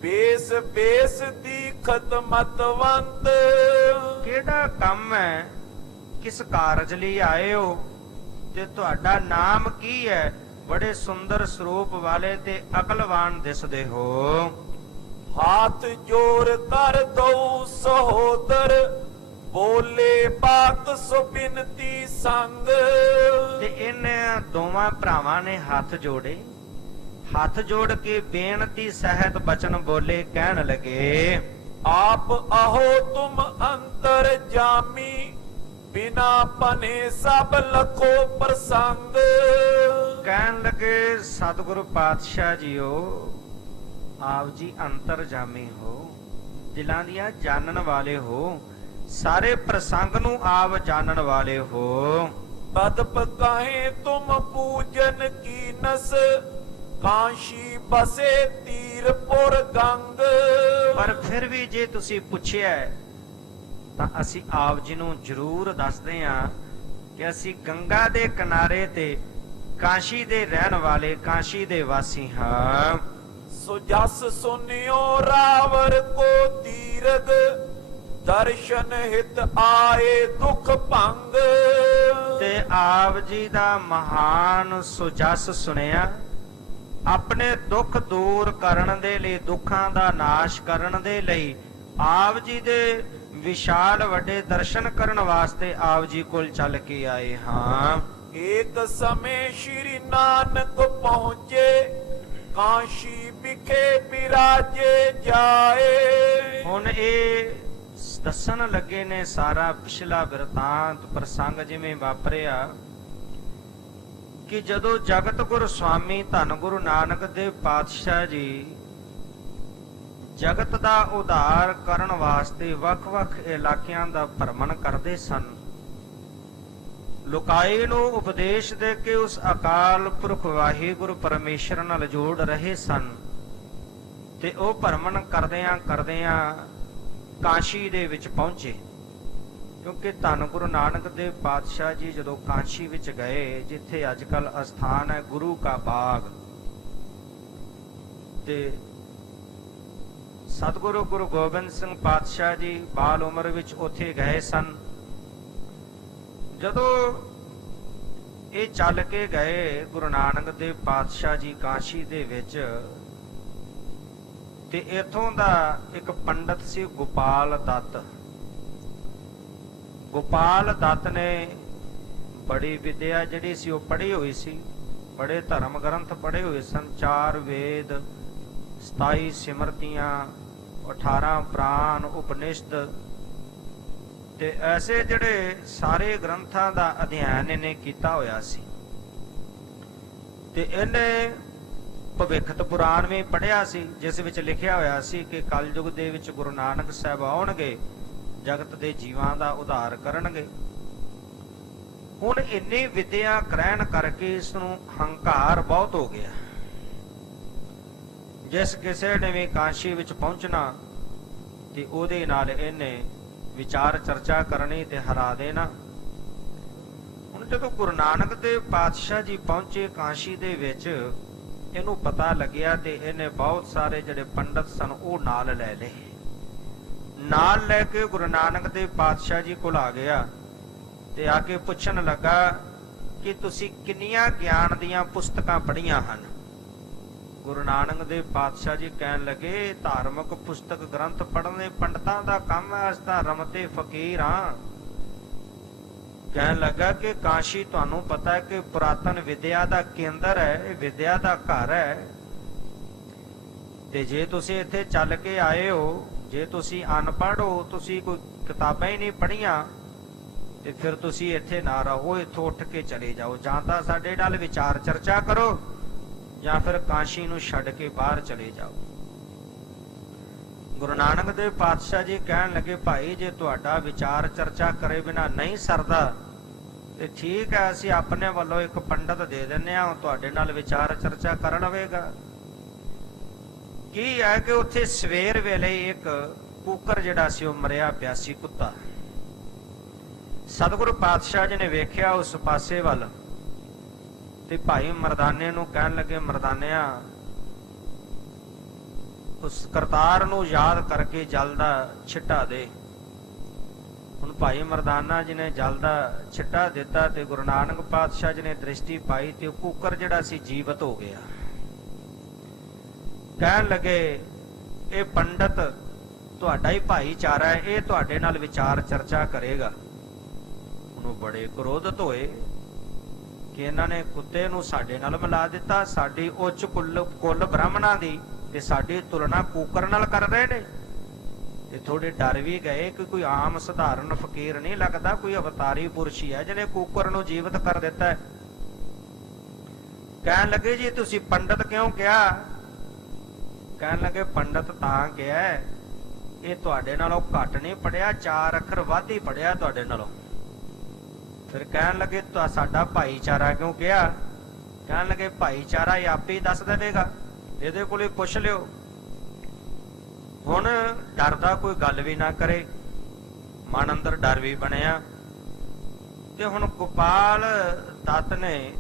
ਬੇਸ ਬੇਸ ਦੀ ਖਤਮਤਵੰਤ। ਕਿਹੜਾ ਕੰਮ ਹੈ, ਕਿਸ ਕਾਰਜ ਲਈ ਆਏ ਹੋ ਤੇ ਤੁਹਾਡਾ ਨਾਮ ਕੀ ਹੈ? ਬੜੇ ਸੁੰਦਰ ਸਰੂਪ ਵਾਲੇ ਤੇ ਅਕਲਵਾਨ ਦਿਸਦੇ ਹੋ। ਹਾਥ ਜੋੜ ਕਰ ਦਉ ਸਹੋਦਰ ਬੋਲੇ ਬਾਤ ਸੋ ਬਿਨਤੀ ਸੰਗ। ਤੇ ਇਹਨਾਂ ਦੋਵਾਂ ਭਰਾਵਾਂ ਨੇ ਹੱਥ ਜੋੜੇ, ਹੱਥ ਜੋੜ ਕੇ ਬੇਨਤੀ ਸਹਿਤ ਬਚਨ ਬੋਲੇ। ਕਹਿਣ ਲੱਗੇ, ਆਪ ਆਹੋ ਤੁਮ ਅੰਤਰ ਜਾਮੀ ਬਿਨਾ ਪਨੇ ਸਭ ਲਖੋ ਪ੍ਰਸੰਗ। ਕਹਿਣ ਲੱਗੇ, ਸਤਿਗੁਰੂ ਪਾਤਸ਼ਾਹ ਜੀਓ, ਆਪ ਜੀ ਅੰਤਰਜਾਮੀ ਹੋ, ਦਿਲਾਂ ਦੀਆਂ ਜਾਣਨ ਵਾਲੇ ਹੋ, ਸਾਰੇ ਪ੍ਰਸੰਗ ਨੂੰ ਆਪ ਜਾਣਨ ਵਾਲੇ ਹੋ। तदप कहे तुम पूजन की नस, काशी बसे तीरपुर गंग। ਪਰ ਫਿਰ ਵੀ ਜੇ ਤੁਸੀਂ ਪੁੱਛਿਆ ਹੈ, ਤਾਂ ਅਸੀਂ ਆਪ ਜੀ ਨੂੰ ਜ਼ਰੂਰ ਦੱਸਦੇ ਹਾਂ ਕਿ ਅਸੀਂ ਗੰਗਾ ਦੇ ਕਿਨਾਰੇ ਤੇ ਕਾਸ਼ੀ ਦੇ ਰਹਿਣ ਵਾਲੇ, ਕਾਸ਼ੀ ਦੇ ਵਾਸੀ ਹਾਂ। सो जस सुनियो रावर को तीरथ, दर्शन हित आए दुख भंग। ਤੇ ਆਪ ਜੀ ਦਾ ਮਹਾਨ ਸੁਜਸ ਸੁਣਿਆ, ਆਪਣੇ ਦੁੱਖ ਦੂਰ ਕਰਨ ਦੇ ਲਈ, ਦੁੱਖਾਂ ਦਾ ਨਾਸ਼ ਕਰਨ ਦੇ ਲਈ ਆਪ ਜੀ ਦੇ ਵਿਸ਼ਾਲ ਵੱਡੇ ਦਰਸ਼ਨ ਕਰਨ ਵਾਸਤੇ ਆਪ ਜੀ ਕੋਲ ਚੱਲ ਕੇ ਆਏ ਹਾਂ। एक समय श्री नानक पहुँचे, काशी बिखे बिराजे जाए। ਹੁਣ ਇਹ ਦੱਸਣ ਲੱਗੇ ਨੇ ਸਾਰਾ ਪਿਛਲਾ ਬਿਰਤਾਂਤ ਪ੍ਰਸੰਗ ਜਿਵੇਂ ਵਾਪਰਿਆ ਕਿ ਜਦੋਂ ਜਗਤ ਗੁਰੂ ਸਵਾਮੀ ਧੰਨ ਗੁਰੂ ਨਾਨਕ ਦੇਵ ਪਾਤਸ਼ਾਹ ਜੀ ਜਗਤ ਦਾ ਉਧਾਰ ਕਰਨ ਵਾਸਤੇ ਵੱਖ-ਵੱਖ ਇਲਾਕਿਆਂ ਦਾ ਭ੍ਰਮਣ ਕਰਦੇ ਸਨ, ਲੁਕਾਈ ਨੂੰ ਉਪਦੇਸ਼ ਦੇ ਕੇ ਉਸ ਅਕਾਲ ਪੁਰਖ ਵਾਹਿਗੁਰੂ ਪਰਮੇਸ਼ਰ ਨਾਲ ਜੋੜ ਰਹੇ ਸਨ। ਤੇ ਉਹ ਭ੍ਰਮਣ ਕਰਦਿਆਂ ਕਾਸ਼ੀ ਦੇ ਵਿੱਚ ਪਹੁੰਚੇ, ਕਿਉਂਕਿ ਧੰਨ ਗੁਰੂ ਨਾਨਕ ਦੇਵ ਪਾਤਸ਼ਾਹ ਜੀ ਜਦੋਂ ਕਾਸ਼ੀ ਵਿੱਚ ਗਏ, ਜਿੱਥੇ ਅੱਜ ਕੱਲ ਅਸਥਾਨ ਹੈ ਗੁਰੂ ਕਾ ਬਾਗ, ਤੇ ਸਤਿਗੁਰੂ ਗੁਰੂ ਗੋਬਿੰਦ ਸਿੰਘ ਪਾਤਸ਼ਾਹ ਜੀ ਬਾਲ ਉਮਰ ਵਿੱਚ ਉੱਥੇ ਗਏ ਸਨ। ਜਦੋਂ ਇਹ ਚੱਲ ਕੇ ਗਏ ਗੁਰੂ ਨਾਨਕ ਦੇਵ ਪਾਤਸ਼ਾਹ ਜੀ ਕਾਸ਼ੀ ਦੇ ਵਿੱਚ, ਤੇ ਇਥੋਂ ਦਾ ਇੱਕ ਪੰਡਤ ਸੀ ਗੋਪਾਲ ਦੱਤ। ਗੋਪਾਲ ਦੱਤ ਨੇ ਬੜੀ ਵਿਦਿਆ ਜਿਹੜੀ ਸੀ ਉਹ ਪੜ੍ਹੀ ਹੋਈ ਸੀ, ਬੜੇ ਧਰਮ ਗ੍ਰੰਥ ਪੜ੍ਹੇ ਹੋਏ ਸਨ, 4 ਵੇਦ, 27 ਸਿਮਰਤੀਆਂ, 18 ਪ੍ਰਾਨ, ਉਪਨਿਸ਼ਦ, ਤੇ ਐਸੇ ਜਿਹੜੇ ਸਾਰੇ ਗ੍ਰੰਥਾਂ ਦਾ ਅਧਿਐਨ ਇਹਨੇ ਕੀਤਾ ਹੋਇਆ ਸੀ। ਤੇ ਇਹਨੇ ਭਵਿੱਖਤ ਪੁਰਾਣ ਵੀ ਪੜ੍ਹਿਆ ਸੀ, ਜਿਸ ਵਿੱਚ ਲਿਖਿਆ ਹੋਇਆ ਸੀ ਕਿ ਕਲਯੁਗ ਦੇ ਵਿੱਚ ਗੁਰੂ ਨਾਨਕ ਸਾਹਿਬ ਆਉਣਗੇ, ਜਗਤ ਦੇ ਜੀਵਾਂ ਦਾ ਉਧਾਰ ਕਰਨਗੇ। ਹੁਣ ਇੰਨੀ ਵਿਦਿਆ ਗ੍ਰਹਿਣ ਕਰਕੇ ਇਸ ਨੂੰ ਹੰਕਾਰ ਬਹੁਤ ਹੋ ਗਿਆ। ਜਿਸ ਕਿਸੇ ਨੇ ਵੀ ਕਾਸ਼ੀ ਵਿੱਚ ਪਹੁੰਚਣਾ ਤੇ ਉਹਦੇ ਨਾਲ ਇਹਨੇ ਵਿਚਾਰ ਚਰਚਾ ਕਰਨੀ ਤੇ ਹਰਾ ਦੇਣਾ। ਹੁਣ ਜਦੋਂ ਗੁਰੂ ਨਾਨਕ ਦੇਵ ਪਾਤਸ਼ਾਹ ਜੀ ਪਹੁੰਚੇ ਕਾਸ਼ੀ ਦੇ ਵਿੱਚ, ਇਹਨੂੰ ਪਤਾ ਲੱਗਿਆ ਤੇ ਇਹਨੇ ਬਹੁਤ ਸਾਰੇ ਜਿਹੜੇ ਪੰਡਤ ਸਨ ਉਹ ਨਾਲ ਲੈ ਲਏ। ਨਾਲ ਲੈ ਕੇ ਗੁਰੂ ਨਾਨਕ ਦੇਵ ਪਾਤਸ਼ਾਹ ਜੀ ਕੋਲ ਆ ਗਿਆ ਤੇ ਆ ਕੇ ਪੁੱਛਣ ਲੱਗਾ ਕਿ ਤੁਸੀਂ ਕਿੰਨੀਆਂ ਗਿਆਨ ਦੀਆਂ ਪੁਸਤਕਾਂ ਪੜ੍ਹੀਆਂ ਹਨ। ਗੁਰੂ ਨਾਨਕ ਦੇਵ ਪਾਤਸ਼ਾਹ ਜੀ ਕਹਿਣ ਲੱਗੇ, ਧਾਰਮਿਕ ਪੁਸਤਕ ਗ੍ਰੰਥ ਪੜ੍ਹਨੇ ਪੰਡਤਾਂ ਦਾ ਕੰਮ ਹੈ, ਅਸੀਂ ਤਾਂ ਰਮਤੇ ਫਕੀਰ ਹਾਂ। ਕਹਿਣ ਲੱਗਾ ਕਿ ਕਾਸ਼ੀ ਤੁਹਾਨੂੰ ਪਤਾ ਹੈ ਕਿ ਪੁਰਾਤਨ ਵਿਦਿਆ ਦਾ ਕੇਂਦਰ ਹੈ, ਇਹ ਵਿਦਿਆ ਦਾ ਘਰ ਹੈ, ਤੇ ਜੇ ਤੁਸੀਂ ਇੱਥੇ ਚੱਲ ਕੇ ਆਏ ਹੋ, ਜੇ ਤੁਸੀਂ ਅਨਪੜ੍ਹ ਹੋ, ਤੁਸੀਂ ਕੋਈ ਕਿਤਾਬਾਂ ਹੀ ਨਹੀਂ ਪੜ੍ਹੀਆਂ, ਤੇ ਫਿਰ ਤੁਸੀਂ ਇੱਥੇ ਨਾ ਰਹੋ, ਇੱਥੋਂ ਉੱਠ ਕੇ ਚਲੇ ਜਾਓ, ਜਾਂ ਤਾਂ ਸਾਡੇ ਨਾਲ ਵਿਚਾਰ ਚਰਚਾ ਕਰੋ ਜਾਂ ਫਿਰ ਕਾਸ਼ੀ ਨੂੰ ਛੱਡ ਕੇ ਬਾਹਰ ਚਲੇ ਜਾਓ। ਗੁਰੂ ਨਾਨਕ ਦੇਵ ਪਾਤਸ਼ਾਹ ਜੀ ਕਹਿਣ ਲੱਗੇ, ਭਾਈ ਜੇ ਤੁਹਾਡਾ ਵਿਚਾਰ ਚਰਚਾ ਕਰੇ ਬਿਨਾ ਨਹੀਂ ਸਰਦਾ ਤੇ ਠੀਕ ਹੈ, ਅਸੀਂ ਆਪਣੇ ਵੱਲੋਂ ਇੱਕ ਪੰਡਤ ਦੇ ਦਿੰਨੇ ਆ, ਤੁਹਾਡੇ ਨਾਲ ਵਿਚਾਰ ਚਰਚਾ ਕਰਨ ਆਵੇਗਾ। ਕੀ ਹੈ ਕਿ ਉੱਥੇ ਸਵੇਰ ਵੇਲੇ ਇੱਕ ਕੂਕਰ ਜਿਹੜਾ ਸੀ ਉਹ ਮਰਿਆ ਪਿਆ ਸੀ, ਕੁੱਤਾ। ਸਤਿਗੁਰੂ ਪਾਤਸ਼ਾਹ ਜੀ ਨੇ ਵੇਖਿਆ ਉਸ ਪਾਸੇ ਵੱਲ ਤੇ ਭਾਈ ਮਰਦਾਨੇ ਨੂੰ ਕਹਿਣ ਲੱਗੇ, ਮਰਦਾਨਿਆ ਉਸ ਕਰਤਾਰ ਨੂੰ ਯਾਦ ਕਰਕੇ ਜਲ ਦਾ ਛਿੱਟਾ ਦੇ। ਹੁਣ ਭਾਈ ਮਰਦਾਨਾ ਜੀ ਨੇ ਜਲ ਦਾ ਛਿੱਟਾ ਦਿੱਤਾ ਤੇ ਗੁਰੂ ਨਾਨਕ ਪਾਤਸ਼ਾਹ ਜੀ ਨੇ ਦ੍ਰਿਸ਼ਟੀ ਪਾਈ ਤੇ ਉਹ ਕੂਕਰ ਜਿਹੜਾ ਸੀ ਜੀਵਤ ਹੋ ਗਿਆ। ਕਹਿਣ ਲੱਗੇ, ਇਹ ਪੰਡਤ ਤੁਹਾਡਾ ਹੀ ਭਾਈਚਾਰਾ ਹੈ, ਇਹ ਤੁਹਾਡੇ ਨਾਲ ਵਿਚਾਰ ਚਰਚਾ ਕਰੇਗਾ। ਉਹਨੂੰ ਬੜੇ ਕ੍ਰੋਧਿਤ ਹੋਏ ਕਿ ਇਹਨਾਂ ਨੇ ਕੁੱਤੇ ਨੂੰ ਸਾਡੇ ਨਾਲ ਮਿਲਾ ਦਿੱਤਾ, ਸਾਡੀ ਉੱਚ ਕੁੱਲ ਬ੍ਰਾਹਮਣਾਂ ਦੀ ਤੇ ਸਾਡੀ ਤੁਲਨਾ ਕੂਕਰ ਨਾਲ ਕਰ ਰਹੇ ਨੇ। ਤੇ ਥੋੜੇ ਡਰ ਵੀ ਗਏ ਕਿ ਕੋਈ ਆਮ ਸਧਾਰਨ ਫਕੀਰ ਨਹੀਂ ਲੱਗਦਾ, ਕੋਈ ਅਵਤਾਰੀ ਪੁਰਸ਼ ਹੀ ਹੈ ਜਿਹਨੇ ਕੂਕਰ ਨੂੰ ਜੀਵਤ ਕਰ ਦਿੱਤਾ। ਕਹਿਣ ਲੱਗੇ, ਜੀ ਤੁਸੀਂ ਪੰਡਤ ਕਿਉਂ ਕਿਹਾ? ਕਹਿਣ ਲੱਗੇ ਪੰਡਤ ਤਾਂ ਕਿਹਾ ਇਹ ਤੁਹਾਡੇ ਨਾਲੋਂ ਘੱਟ ਨਹੀਂ ਪੜਿਆ, 4 ਅੱਖਰ ਵੱਧ ਹੀ ਪੜਿਆ ਤੁਹਾਡੇ ਨਾਲੋਂ। ਫਿਰ ਕਹਿਣ ਲੱਗੇ ਸਾਡਾ ਭਾਈਚਾਰਾ ਕਿਉਂ ਕਿਹਾ? ਕਹਿਣ ਲੱਗੇ ਭਾਈਚਾਰਾ ਇਹ ਆਪੇ ਹੀ ਦੱਸ ਦੇਵੇਗਾ, ਇਹਦੇ ਕੋਲੇ ਪੁੱਛ ਲਿਓ। ਹੁਣ ਡਰਦਾ ਕੋਈ ਗੱਲ ਵੀ ਨਾ ਕਰੇ, ਮਨ ਅੰਦਰ ਡਰ ਵੀ ਬਣਿਆ। ਤੇ ਹੁਣ ਗੋਪਾਲ ਦੱਤ ਨੇ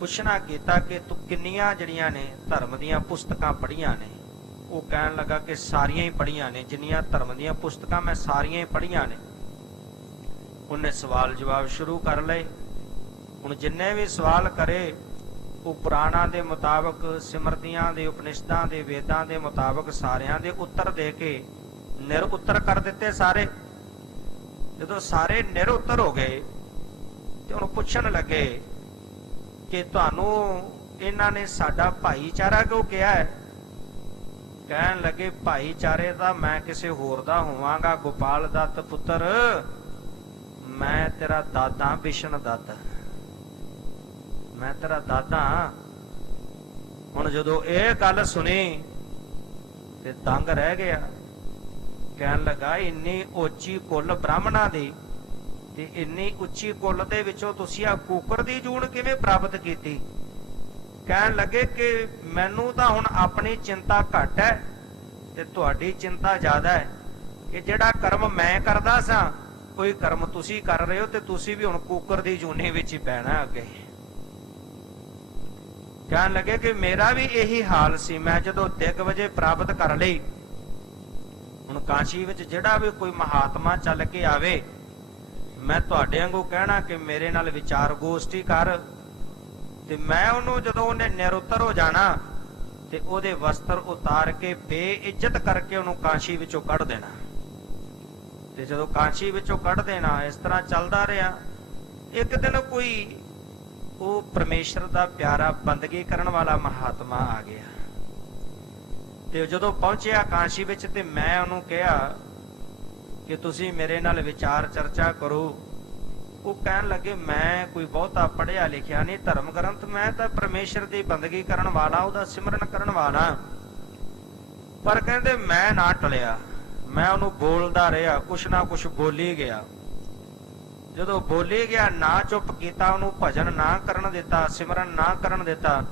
ਪੁੱਛਣਾ ਕੀਤਾ ਕਿ ਤੂੰ ਕਿੰਨੀਆਂ ਜਿਹੜੀਆਂ ਨੇ ਧਰਮ ਦੀਆਂ ਪੁਸਤਕਾਂ ਪੜ੍ਹੀਆਂ ਨੇ? ਉਹ ਕਹਿਣ ਲੱਗਾ ਕਿ ਸਾਰੀਆਂ ਹੀ ਪੜ੍ਹੀਆਂ ਨੇ, ਜਿੰਨੀਆਂ ਧਰਮ ਦੀਆਂ ਪੁਸਤਕਾਂ ਮੈਂ ਸਾਰੀਆਂ ਹੀ ਪੜ੍ਹੀਆਂ ਨੇ। ਉਹਨੇ ਸਵਾਲ ਜਵਾਬ ਸ਼ੁਰੂ ਕਰ ਲਏ। ਹੁਣ ਜਿੰਨੇ ਵੀ ਸਵਾਲ ਕਰੇ ਉਹ ਪੁਰਾਣਾਂ ਦੇ ਮੁਤਾਬਕ, ਸਿਮਰਤੀਆਂ ਦੇ, ਉਪਨਿਸ਼ਦਾਂ ਦੇ, ਵੇਦਾਂ ਦੇ ਮੁਤਾਬਕ ਸਾਰਿਆਂ ਦੇ ਉੱਤਰ ਦੇ ਕੇ ਨਿਰ ਉੱਤਰ ਕਰ ਦਿੱਤੇ ਸਾਰੇ। ਜਦੋਂ ਸਾਰੇ ਨਿਰ ਉੱਤਰ ਹੋ ਗਏ ਤੇ ਉਹਨੂੰ ਪੁੱਛਣ ਲੱਗੇ ਕਿ ਤੁਹਾਨੂੰ ਇਹਨਾਂ ਨੇ ਸਾਡਾ ਭਾਈਚਾਰਾ ਕਿਉਂ ਕਿਹਾ ਹੈ? ਕਹਿਣ ਲੱਗੇ ਭਾਈਚਾਰੇ ਦਾ ਮੈਂ ਕਿਸੇ ਹੋਰ ਦਾ ਹੋਵਾਂਗਾ ਗੋਪਾਲ ਦੱਤ ਪੁੱਤਰ, ਮੈਂ ਤੇਰਾ ਦਾਦਾ ਵਿਸ਼ਨ ਦੱਤ, ਮੈਂ ਤੇਰਾ ਦਾਦਾ। ਹੁਣ ਜਦੋਂ ਇਹ ਗੱਲ ਸੁਣੀ ਤੇ ਦੰਗ ਰਹਿ ਗਿਆ। ਕਹਿਣ ਲੱਗਾ ਇੰਨੀ ਉੱਚੀ ਕੁੱਲ ਬ੍ਰਾਹਮਣਾਂ ਦੀ ਤੇ ਇੰਨੀ ਉੱਚੀ ਕੁੱਲ ਦੇ ਵਿੱਚੋਂ ਤੁਸੀਂ ਆ ਕੂਕਰ ਦੀ ਜੂਨ ਕਿਵੇਂ ਪ੍ਰਾਪਤ ਕੀਤੀ? ਕਹਿਣ ਲੱਗੇ ਕਿ ਮੈਨੂੰ ਤਾਂ ਹੁਣ ਆਪਣੀ ਚਿੰਤਾ ਘੱਟ ਹੈ ਤੇ ਤੁਹਾਡੀ ਚਿੰਤਾ ਜ਼ਿਆਦਾ ਹੈ ਕਿ ਜਿਹੜਾ ਕਰਮ ਮੈਂ ਕਰਦਾ ਸਾਂ ਕੋਈ ਕਰਮ ਤੁਸੀਂ ਕਰ ਰਹੇ ਹੋ ਤੇ ਤੁਸੀਂ ਵੀ ਹੁਣ ਕੂਕਰ ਦੀ ਜੂਨੀ ਵਿੱਚ ਹੀ ਪੈਣਾ ਅੱਗੇ। ਕਹਿਣ ਲੱਗੇ ਕਿ ਮੇਰਾ ਵੀ ਇਹੀ ਹਾਲ ਸੀ, ਮੈਂ ਜਦੋਂ ਦਿਗਵਜੇ ਪ੍ਰਾਪਤ ਕਰ ਲਈ। ਹੁਣ ਕਾਸ਼ੀ ਵਿੱਚ ਜਿਹੜਾ ਵੀ ਕੋਈ ਮਹਾਤਮਾ ਚੱਲ ਕੇ ਆਵੇ ਮੈਂ ਤੁਹਾਡੇ ਵਾਂਗੂ ਕਹਿਣਾ ਕਿ ਮੇਰੇ ਨਾਲ ਵਿਚਾਰ ਗੋਸ਼ਟੀ ਕਰ, ਤੇ ਮੈਂ ਉਹਨੂੰ ਜਦੋਂ ਉਹਨੇ ਨਿਰੁੱਤਰ ਹੋ ਜਾਣਾ ਤੇ ਉਹਦੇ ਵਸਤਰ ਉਤਾਰ ਕੇ ਬੇਇੱਜ਼ਤ ਕਰਕੇ ਉਹਨੂੰ ਕਾਸ਼ੀ ਵਿੱਚੋਂ ਕੱਢ ਦੇਣਾ। ਤੇ ਜਦੋਂ ਕਾਸ਼ੀ ਵਿੱਚੋਂ ਕੱਢ ਦੇਣਾ, ਇਸ ਤਰ੍ਹਾਂ ਚੱਲਦਾ ਰਿਹਾ। ਇੱਕ ਦਿਨ ਕੋਈ ਉਹ ਪਰਮੇਸ਼ਰ ਦਾ ਪਿਆਰਾ ਬੰਦਗੀ ਕਰਨ ਵਾਲਾ ਮਹਾਤਮਾ ਆ ਗਿਆ ਤੇ ਜਦੋਂ ਪਹੁੰਚਿਆ ਕਾਸ਼ੀ ਵਿੱਚ ਤੇ ਮੈਂ ਉਹਨੂੰ ਕਿਹਾ ਕਿ ਤੁਸੀਂ ਮੇਰੇ ਨਾਲ ਵਿਚਾਰ ਚਰਚਾ ਕਰੋ। ਉਹ ਕਹਿਣ ਲੱਗੇ ਮੈਂ ਕੋਈ ਬਹੁਤਾ ਪੜ੍ਹਿਆ ਲਿਖਿਆ ਨਹੀਂ, ਧਰਮ ਗ੍ਰੰਥ ਮੈਂ ਤਾਂ ਪਰਮੇਸ਼ਰ ਦੀ ਬੰਦਗੀ ਕਰਨ ਵਾਲਾ, ਉਹਦਾ ਸਿਮਰਨ ਕਰਨ ਵਾਲਾ। ਪਰ ਕਹਿੰਦੇ ਮੈਂ ਨਾ ਟਲਿਆ, ਮੈਂ ਉਹਨੂੰ ਬੋਲਦਾ ਰਿਹਾ, ਕੁਛ ਨਾ ਕੁਛ ਬੋਲੀ ਗਿਆ। ਜਦੋਂ ਬੋਲੀ ਗਿਆ ਨਾ ਚੁੱਪ ਕੀਤਾ, ਉਹਨੂੰ ਭਜਨ ਨਾ ਕਰਨ ਦਿੱਤਾ, ਸਿਮਰਨ ਨਾ ਕਰਨ ਦਿੱਤਾ।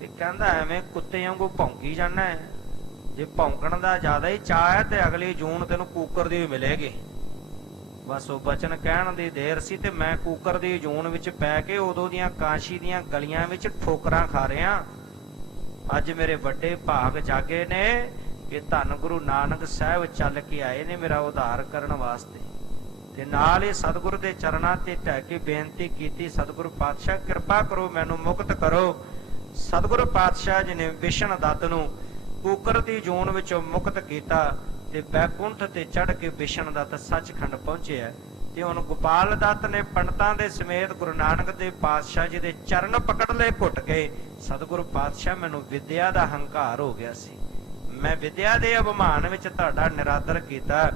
ਤੇ ਕਹਿੰਦਾ ਐਵੇਂ ਕੁੱਤੇ ਵਾਂਗੂ ਭੌਂਕੀ ਜਾਂਦਾ ਹੈ, ਜੇ ਭੌਂਕਣ ਦਾ ਜ਼ਿਆਦਾ ਹੀ ਚਾਅ ਹੈ ਤੇ ਅਗਲੀ ਜੂਨ ਤੈਨੂੰ ਕੂਕਰ ਦੀ ਮਿਲੇਗੀ। ਬਸ ਉਹ ਬਚਨ ਕਹਿਣ ਦੀ ਦੇਰ ਸੀ ਤੇ ਮੈਂ ਕੂਕਰ ਦੀ ਜੂਨ ਵਿੱਚ ਪੈ ਕੇ ਉਦੋਂ ਦੀਆਂ ਕਾਸ਼ੀ ਦੀਆਂ ਗਲੀਆਂ ਵਿੱਚ ਠੋਕਰਾਂ ਖਾ ਰਿਹਾ। ਅੱਜ ਮੇਰੇ ਵੱਡੇ ਭਾਗ ਜਾਗੇ ਨੇ ਕਿ ਧੰਨ ਗੁਰੂ ਨਾਨਕ ਸਾਹਿਬ ਚੱਲ ਕੇ ਆਏ ਨੇ ਮੇਰਾ ਉਧਾਰ ਕਰਨ ਵਾਸਤੇ। ਤੇ ਨਾਲ ਹੀ ਸਤਿਗੁਰੂ ਦੇ ਚਰਨਾਂ ਤੇ ਢਹਿ ਕੇ ਬੇਨਤੀ ਕੀਤੀ, ਸਤਿਗੁਰੂ ਪਾਤਸ਼ਾਹ ਕਿਰਪਾ ਕਰੋ ਮੈਨੂੰ ਮੁਕਤ ਕਰੋ। ਸਤਿਗੁਰੂ ਪਾਤਸ਼ਾਹ ਜੀ ਨੇ ਵਿਸ਼ਨ ਦੱਤ ਨੂੰ ਕੂਕਰ ਦੀ ਜੂਨ ਵਿੱਚੋਂ ਮੁਕਤ ਕੀਤਾ ਤੇ ਬੈਕੁੰਠ ਤੇ ਚੜ ਕੇ ਵਿਸ਼ਨ ਦੱਤ ਸੱਚਖੰਡ ਪਹੁੰਚਿਆ। ਤੇ ਹੁਣ ਗੋਪਾਲ ਦੱਤ ਨੇ ਪੰਡਤਾਂ ਦੇ ਸਮੇਤ ਗੁਰੂ ਨਾਨਕ ਦੇਵ ਪਾਤਸ਼ਾਹ ਜੀ ਦੇ ਚਰਨ ਪਕੜ ਲਏ ਘੁੱਟ ਕੇ। ਸਤਿਗੁਰੂ ਪਾਤਸ਼ਾਹ ਮੈਨੂੰ ਵਿਦਿਆ ਦਾ ਹੰਕਾਰ ਹੋ ਗਿਆ ਸੀ, ਮੈਂ ਵਿਦਿਆ ਦੇ ਅਭਿਮਾਨ ਵਿੱਚ ਤੁਹਾਡਾ ਨਿਰਾਦਰ ਕੀਤਾ,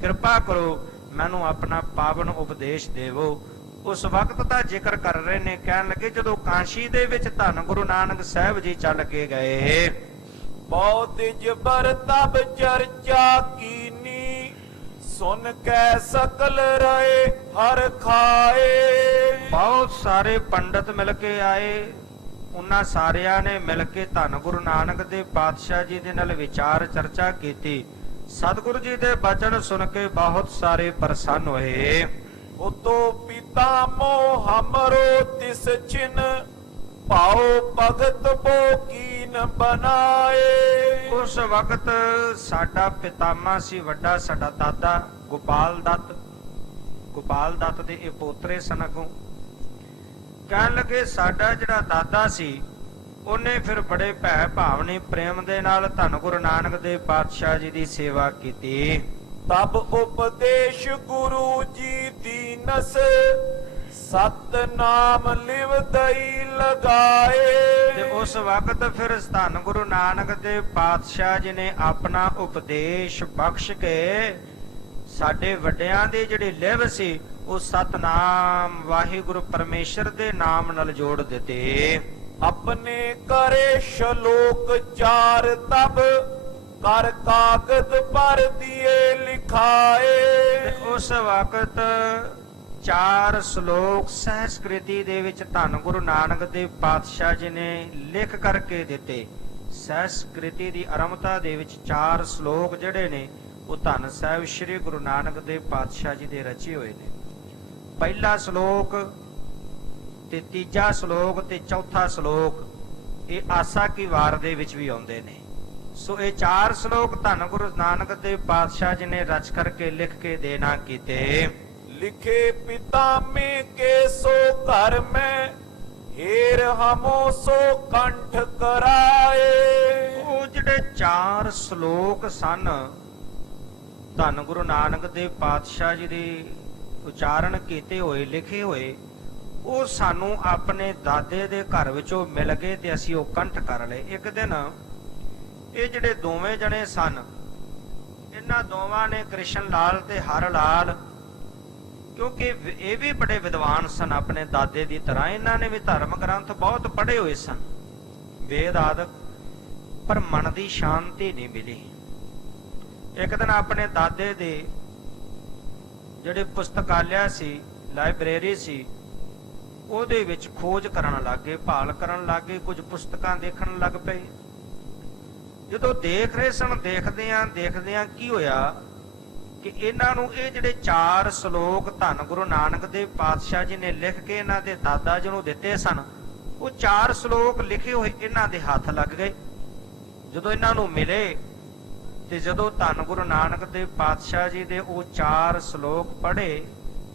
ਕਿਰਪਾ ਕਰੋ ਮੈਨੂੰ ਆਪਣਾ ਪਾਵਨ ਉਪਦੇਸ਼ ਦੇਵੋ। ਉਸ ਵਕਤ ਦਾ ਜ਼ਿਕਰ ਕਰ ਰਹੇ ਨੇ। ਕਹਿਣ ਲੱਗੇ ਜਦੋਂ ਕਾਸ਼ੀ ਦੇ ਵਿੱਚ ਧੰਨ ਗੁਰੂ ਨਾਨਕ ਸਾਹਿਬ ਜੀ ਚੱਲ ਕੇ ਗਏ, ਬਹੁਤ ਜਬਰ ਤਬ ਚਰਚਾ ਕੀਨੀ, ਸੁਨ ਕੈ ਸਕਲ ਰਹੇ ਹਰ ਖਾਏ। ਬਹੁਤ ਸਾਰੇ ਪੰਡਤ ਮਿਲ ਕੇ ਆਏ, ਉਹਨਾਂ ਸਾਰਿਆਂ ਨੇ ਮਿਲ ਕੇ ਧੰਨ ਗੁਰੂ ਨਾਨਕ ਦੇਵ ਪਾਤਸ਼ਾਹ ਜੀ ਦੇ ਨਾਲ ਵਿਚਾਰ ਚਰਚਾ ਕੀਤੀ। ਸਤਿਗੁਰੂ ਜੀ ਦੇ ਬਚਨ ਸੁਣ ਕੇ ਬਹੁਤ ਸਾਰੇ ਪ੍ਰਸੰਨ ਹੋਏ। ਉਤੋ ਪਿਤਾ ਮੋ ਹਮਰੋ ਤਿਸ ਚਿਨ, ਪਾਓ ਭਗਤ ਬੋ ਕੀਨ ਬਨਾਏ। ਉਸ ਵਕਤ ਸਾਡਾ ਪਿਤਾਮਾ ਸੀ ਵੱਡਾ, ਸਾਡਾ ਦਾਦਾ ਗੋਪਾਲ ਦੱਤ। ਗੋਪਾਲ ਦੱਤ ਦੇ ਇਹ ਪੋਤਰੇ ਸਨ। ਅੱਗੋਂ ਕਹਿਣ ਲੱਗੇ ਸਾਡਾ ਜਿਹੜਾ ਦਾਦਾ ਸੀ ਉਹਨੇ ਫਿਰ ਬੜੇ ਭੈ ਭਾਵਨੀ ਪ੍ਰੇਮ ਦੇ ਨਾਲ ਧੰਨ ਗੁਰੂ ਨਾਨਕ ਦੇਵ ਪਾਤਸ਼ਾਹ ਜੀ ਦੀ ਸੇਵਾ ਕੀਤੀ। ਤਬ ਉਪਦੇਸ਼ ਗੁਰੂ ਜੀ ਦੀਨਸ, ਸਤ ਨਾਮ ਲਿਵ ਦਈ ਲਗਾਏ। ਤੇ ਉਸ ਵਕਤ ਫਿਰ ਧੰਨ ਗੁਰੂ ਨਾਨਕ ਦੇਵ ਪਾਤਸ਼ਾਹ ਜੀ ਨੇ ਆਪਣਾ ਉਪਦੇਸ਼ ਬਖਸ਼ ਕੇ ਸਾਡੇ ਵੱਡਿਆਂ ਦੀ ਜਿਹੜੀ ਲਿਵ ਸੀ ਉਹ ਸਤਨਾਮ ਵਾਹਿਗੁਰੂ ਪਰਮੇਸ਼ਰ ਦੇ ਨਾਮ ਨਾਲ ਜੋੜ ਦਿੱਤੇ। अपने करे श्लोक चार तब कर कागज पर दिए लिखाए। ਤੇ ਉਸ ਵਕਤ 4 ਸ਼ਲੋਕ ਸੰਸਕ੍ਰਿਤੀ ਦੇ ਵਿੱਚ ਧੰਨ ਗੁਰੂ ਨਾਨਕ ਦੇਵ ਪਾਤਸ਼ਾਹ ਜੀ ਨੇ ਲਿਖ ਕਰਕੇ ਦਿੱਤੇ। ਸੰਸਕ੍ਰਿਤੀ ਦੀ ਆਰੰਭਤਾ ਦੇ ਵਿੱਚ 4 ਸ਼ਲੋਕ ਜਿਹੜੇ ਨੇ ਉਹ ਧੰਨ ਸਾਹਿਬ ਸ੍ਰੀ ਗੁਰੂ ਨਾਨਕ ਦੇਵ ਪਾਤਸ਼ਾਹ ਜੀ ਦੇ ਰਚੇ ਹੋਏ ਨੇ। ਪਹਿਲਾ ਸ਼ਲੋਕ ਤੇ ਤੀਜਾ ਸ਼ਲੋਕ ਤੇ ਚੌਥਾ ਸ਼ਲੋਕ ਇਹ ਆਸਾ ਕੀ ਵਾਰ ਦੇ ਵਿੱਚ ਵੀ ਆਉਂਦੇ ਨੇ। ਸੋ ਇਹ 4 ਸ਼ਲੋਕ ਧੰਨ ਗੁਰੂ ਨਾਨਕ ਦੇਵ ਪਾਤਸ਼ਾਹ ਜੀ ਨੇ ਰਚ ਕਰਕੇ ਲਿਖ ਕੇ ਦੇਣਾ ਕੀਤੇ। लिखे पिता में के सो घर में हेर हमो सो कंठ कराए। ਉਹ ਜਿਹੜੇ 4 ਸ਼ਲੋਕ ਸਨ ਧੰਨ ਗੁਰੂ ਨਾਨਕ ਦੇਵ ਪਾਤਸ਼ਾਹ ਜੀ ਦੇ ਉਚਾਰਨ ਕੀਤੇ ਹੋਏ ਲਿਖੇ ਹੋਏ ਉਹ ਸਾਨੂੰ ਆਪਣੇ ਦਾਦੇ ਦੇ ਘਰ ਵਿੱਚੋਂ ਮਿਲ ਗਏ ਤੇ ਅਸੀਂ ਉਹ ਕੰਠ ਕਰ ਲਏ। ਇੱਕ ਦਿਨ ਇਹ ਜਿਹੜੇ ਦੋਵੇਂ ਜਣੇ ਸਨ ਇਹਨਾਂ ਦੋਵਾਂ ਨੇ ਕ੍ਰਿਸ਼ਨ ਲਾਲ ਤੇ ਹਰ ਲਾਲ, ਕਿਉਂਕਿ ਇਹ ਵੀ ਬੜੇ ਵਿਦਵਾਨ ਸਨ ਆਪਣੇ ਦਾਦੇ ਦੀ ਤਰ੍ਹਾਂ, ਇਹਨਾਂ ਨੇ ਵੀ ਧਰਮ ਗ੍ਰੰਥ ਬਹੁਤ ਪੜ੍ਹੇ ਹੋਏ ਸਨ ਵੇਦ ਆਦਿਕ, ਪਰ ਮਨ ਦੀ ਸ਼ਾਂਤੀ ਨਹੀਂ ਮਿਲੀ। ਇੱਕ ਦਿਨ ਆਪਣੇ ਦਾਦੇ ਦੇ ਜਿਹੜੇ ਪੁਸਤਕਾਲਿਆ ਸੀ, ਲਾਇਬ੍ਰੇਰੀ ਸੀ, ਉਹਦੇ ਵਿੱਚ ਖੋਜ ਕਰਨ ਲੱਗੇ, ਭਾਲ ਕਰਨ ਲੱਗੇ, ਕੁਝ ਪੁਸਤਕਾਂ ਦੇਖਣ ਲੱਗ ਪਏ। ਜਦੋਂ ਦੇਖ ਰਹੇ ਸਨ ਦੇਖਦਿਆਂ ਕੀ ਹੋਇਆ ਕਿ ਇਹਨਾਂ ਨੂੰ ਇਹ ਜਿਹੜੇ 4 ਸ਼ਲੋਕ ਧੰਨ ਗੁਰੂ ਨਾਨਕ ਦੇਵ ਪਾਤਸ਼ਾਹ ਜੀ ਨੇ ਲਿਖ ਕੇ ਇਹਨਾਂ ਦੇ ਦਾਦਾ ਜੀ ਨੂੰ ਦਿੱਤੇ ਸਨ, ਉਹ 4 ਸ਼ਲੋਕ ਲਿਖੇ ਹੋਏ ਇਹਨਾਂ ਦੇ ਹੱਥ ਲੱਗ ਗਏ। ਜਦੋਂ ਇਹਨਾਂ ਨੂੰ ਮਿਲੇ ਤੇ ਜਦੋਂ ਧੰਨ ਗੁਰੂ ਨਾਨਕ ਦੇਵ ਪਾਤਸ਼ਾਹ ਜੀ ਦੇ ਉਹ 4 ਸ਼ਲੋਕ ਪੜ੍ਹੇ,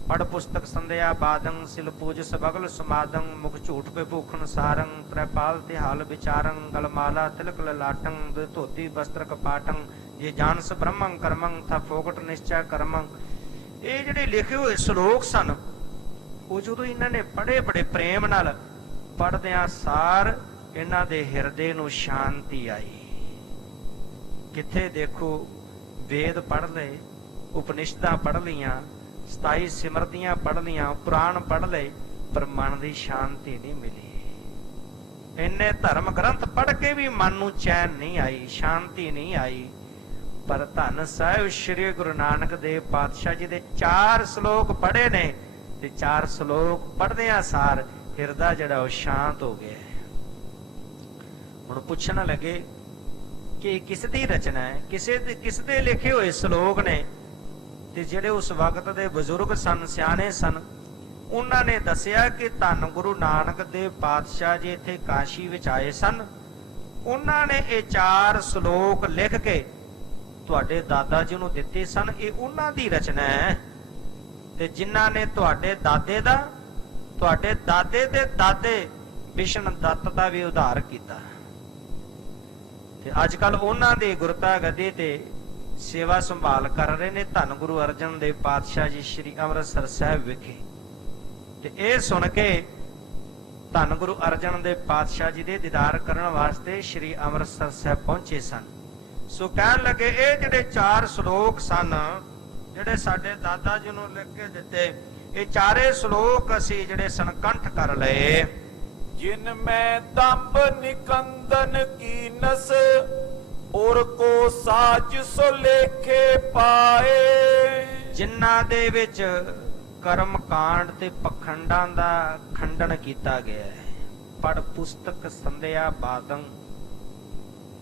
ਪੜ ਪੁਸਤਕ ਸੰਧਿਆ ਬਾਦੰ ਸਿਲ ਪੂਜ ਸਬਗਲ ਸਮਾਦੰ ਮੁਖ ਝੂਠ ਪੇ ਭੂਖਣ ਸਾਰੰ ਤ੍ਰੈਪਾਲ ਤੇ ਹਾਲ ਵਿਚਾਰੰ ਗਲਮਾਲਾ ਤਿਲਕ ਲਲਾਟੰ ਧੋਤੀ ਬਸਤਰ ਕਪਾਟੰ ਜੇ ਜਾਣਸ ਬ੍ਰਹਮੰ ਕਰਮੰ ਥਾ ਫੋਕਟ ਨਿਸ਼ਚੈ ਕਰਮੰ। ਇਹ ਜਿਹੜੇ ਲਿਖੇ ਹੋਏ ਸ਼ਲੋਕ ਸਨ ਉਹ ਜਦੋਂ ਇਹਨਾਂ ਨੇ ਪੜ੍ਹੇ ਬੜੇ ਪ੍ਰੇਮ ਨਾਲ, ਪੜ੍ਹਦਿਆਂ ਸਾਰ ਇਹਨਾਂ ਦੇ ਹਿਰਦੇ ਨੂੰ ਸ਼ਾਂਤੀ ਆਈ। ਕਿੱਥੇ ਦੇਖੋ ਵੇਦ ਪੜ੍ਹ ਲਏ, ਉਪਨਿਸ਼ਦਾਂ ਪੜ੍ਹ ਲਈਆਂ, 27 ਸਿਮਰਤੀਆਂ ਪੜ੍ਹ ਲਈਆਂ, ਪੁਰਾਣ ਪੜ੍ਹ ਲਏ, ਪਰ ਮਨ ਦੀ ਸ਼ਾਂਤੀ ਨਹੀਂ ਮਿਲੀ। ਇੰਨੇ ਧਰਮ ਗ੍ਰੰਥ ਪੜ੍ਹ ਕੇ ਵੀ ਮਨ ਨੂੰ ਚੈਨ ਨਹੀਂ ਆਈ, ਸ਼ਾਂਤੀ ਨਹੀਂ ਆਈ। ਪਰ ਧੰਨ ਸਾਹਿਬ ਸ੍ਰੀ ਗੁਰੂ ਨਾਨਕ ਦੇਵ ਪਾਤਸ਼ਾਹ ਜੀ ਦੇ 4 ਸ਼ਲੋਕ ਪੜ੍ਹੇ ਨੇ ਤੇ 4 ਸ਼ਲੋਕ ਪੜ੍ਹਦਿਆਂ ਸਾਰ ਹਿਰਦਾ ਜਿਹੜਾ ਉਹ ਸ਼ਾਂਤ ਹੋ ਗਿਆ। ਹੁਣ ਪੁੱਛਣ ਲੱਗੇ ਕਿ ਕਿਸ ਦੀ ਰਚਨਾ ਹੈ, ਕਿਸ ਦੇ ਲਿਖੇ ਹੋਏ ਸ਼ਲੋਕ ਨੇ। ਤੇ ਜਿਹੜੇ ਉਸ ਵਕਤ ਦੇ ਬਜ਼ੁਰਗ ਸਨ, ਸਿਆਣੇ ਸਨ, ਉਹਨਾਂ ਨੇ ਦੱਸਿਆ ਕਿ ਧੰਨ ਗੁਰੂ ਨਾਨਕ ਦੇਵ ਪਾਤਸ਼ਾਹ ਜੀ ਇੱਥੇ ਕਾਸ਼ੀ ਵਿੱਚ ਆਏ ਸਨ। ਉਹਨਾਂ ਨੇ ਇਹ 4 ਸ਼ਲੋਕ ਲਿਖ ਕੇ ਤੁਹਾਡੇ ਦਾਦਾ ਜੀ ਨੂੰ ਦਿੱਤੇ ਸਨ। ਇਹ ਉਹਨਾਂ ਦੀ ਰਚਨਾ ਹੈ ਤੇ ਜਿਨ੍ਹਾਂ ਨੇ ਤੁਹਾਡੇ ਦਾਦੇ ਦਾ, ਤੁਹਾਡੇ ਦਾਦੇ ਦੇ ਦਾਦੇ ਵਿਸ਼ਨ ਦੱਤ ਦਾ ਵੀ ਉਧਾਰ ਕੀਤਾ। ਤੇ ਅੱਜ ਕੱਲ ਉਹਨਾਂ ਦੇ ਗੁਰਤਾ ਗੱਦੀ ਤੇ ਸੇਵਾ ਸੰਭਾਲ ਕਰ ਰਹੇ ਨੇ ਧੰਨ ਗੁਰੂ ਅਰਜਨ ਦੇਵ ਪਾਤਸ਼ਾਹ ਜੀ ਸ੍ਰੀ ਅੰਮ੍ਰਿਤਸਰ ਸਾਹਿਬ ਵਿਖੇ। ਤੇ ਇਹ ਸੁਣ ਕੇ ਧੰਨ ਗੁਰੂ ਅਰਜਨ ਦੇਵ ਪਾਤਸ਼ਾਹ ਜੀ ਦੇ ਦੀਦਾਰ ਕਰਨ ਵਾਸਤੇ ਸ੍ਰੀ ਅੰਮ੍ਰਿਤਸਰ ਸਾਹਿਬ ਪਹੁੰਚੇ ਸਨ। ਸੋ ਕਹਿਣ ਲੱਗੇ ਇਹ ਜਿਹੜੇ 4 ਸ਼ਲੋਕ ਸਨ ਜਿਹੜੇ ਸਾਡੇ ਦਾਦਾ ਜੀ ਨੂੰ ਲਿਖ ਕੇ ਦਿੱਤੇ, ਇਹ 4 ਸ਼ਲੋਕ ਅਸੀਂ ਜਿਹੜੇ ਸੰਕੰਠ ਕਰ ਲਏ। जिन में दम्ब निकंदन की नस और को साच सो लेखे पाए। ਜਿਨ੍ਹਾਂ ਦੇ ਵਿੱਚ ਕਰਮ ਕਾਂਡ ਤੇ ਪਖੰਡਾਂ ਦਾ ਖੰਡਨ ਕੀਤਾ ਗਿਆ ਹੈ। ਪੜ ਪੁਸਤਕ ਸੰਧਿਆ ਬਾਦੰ,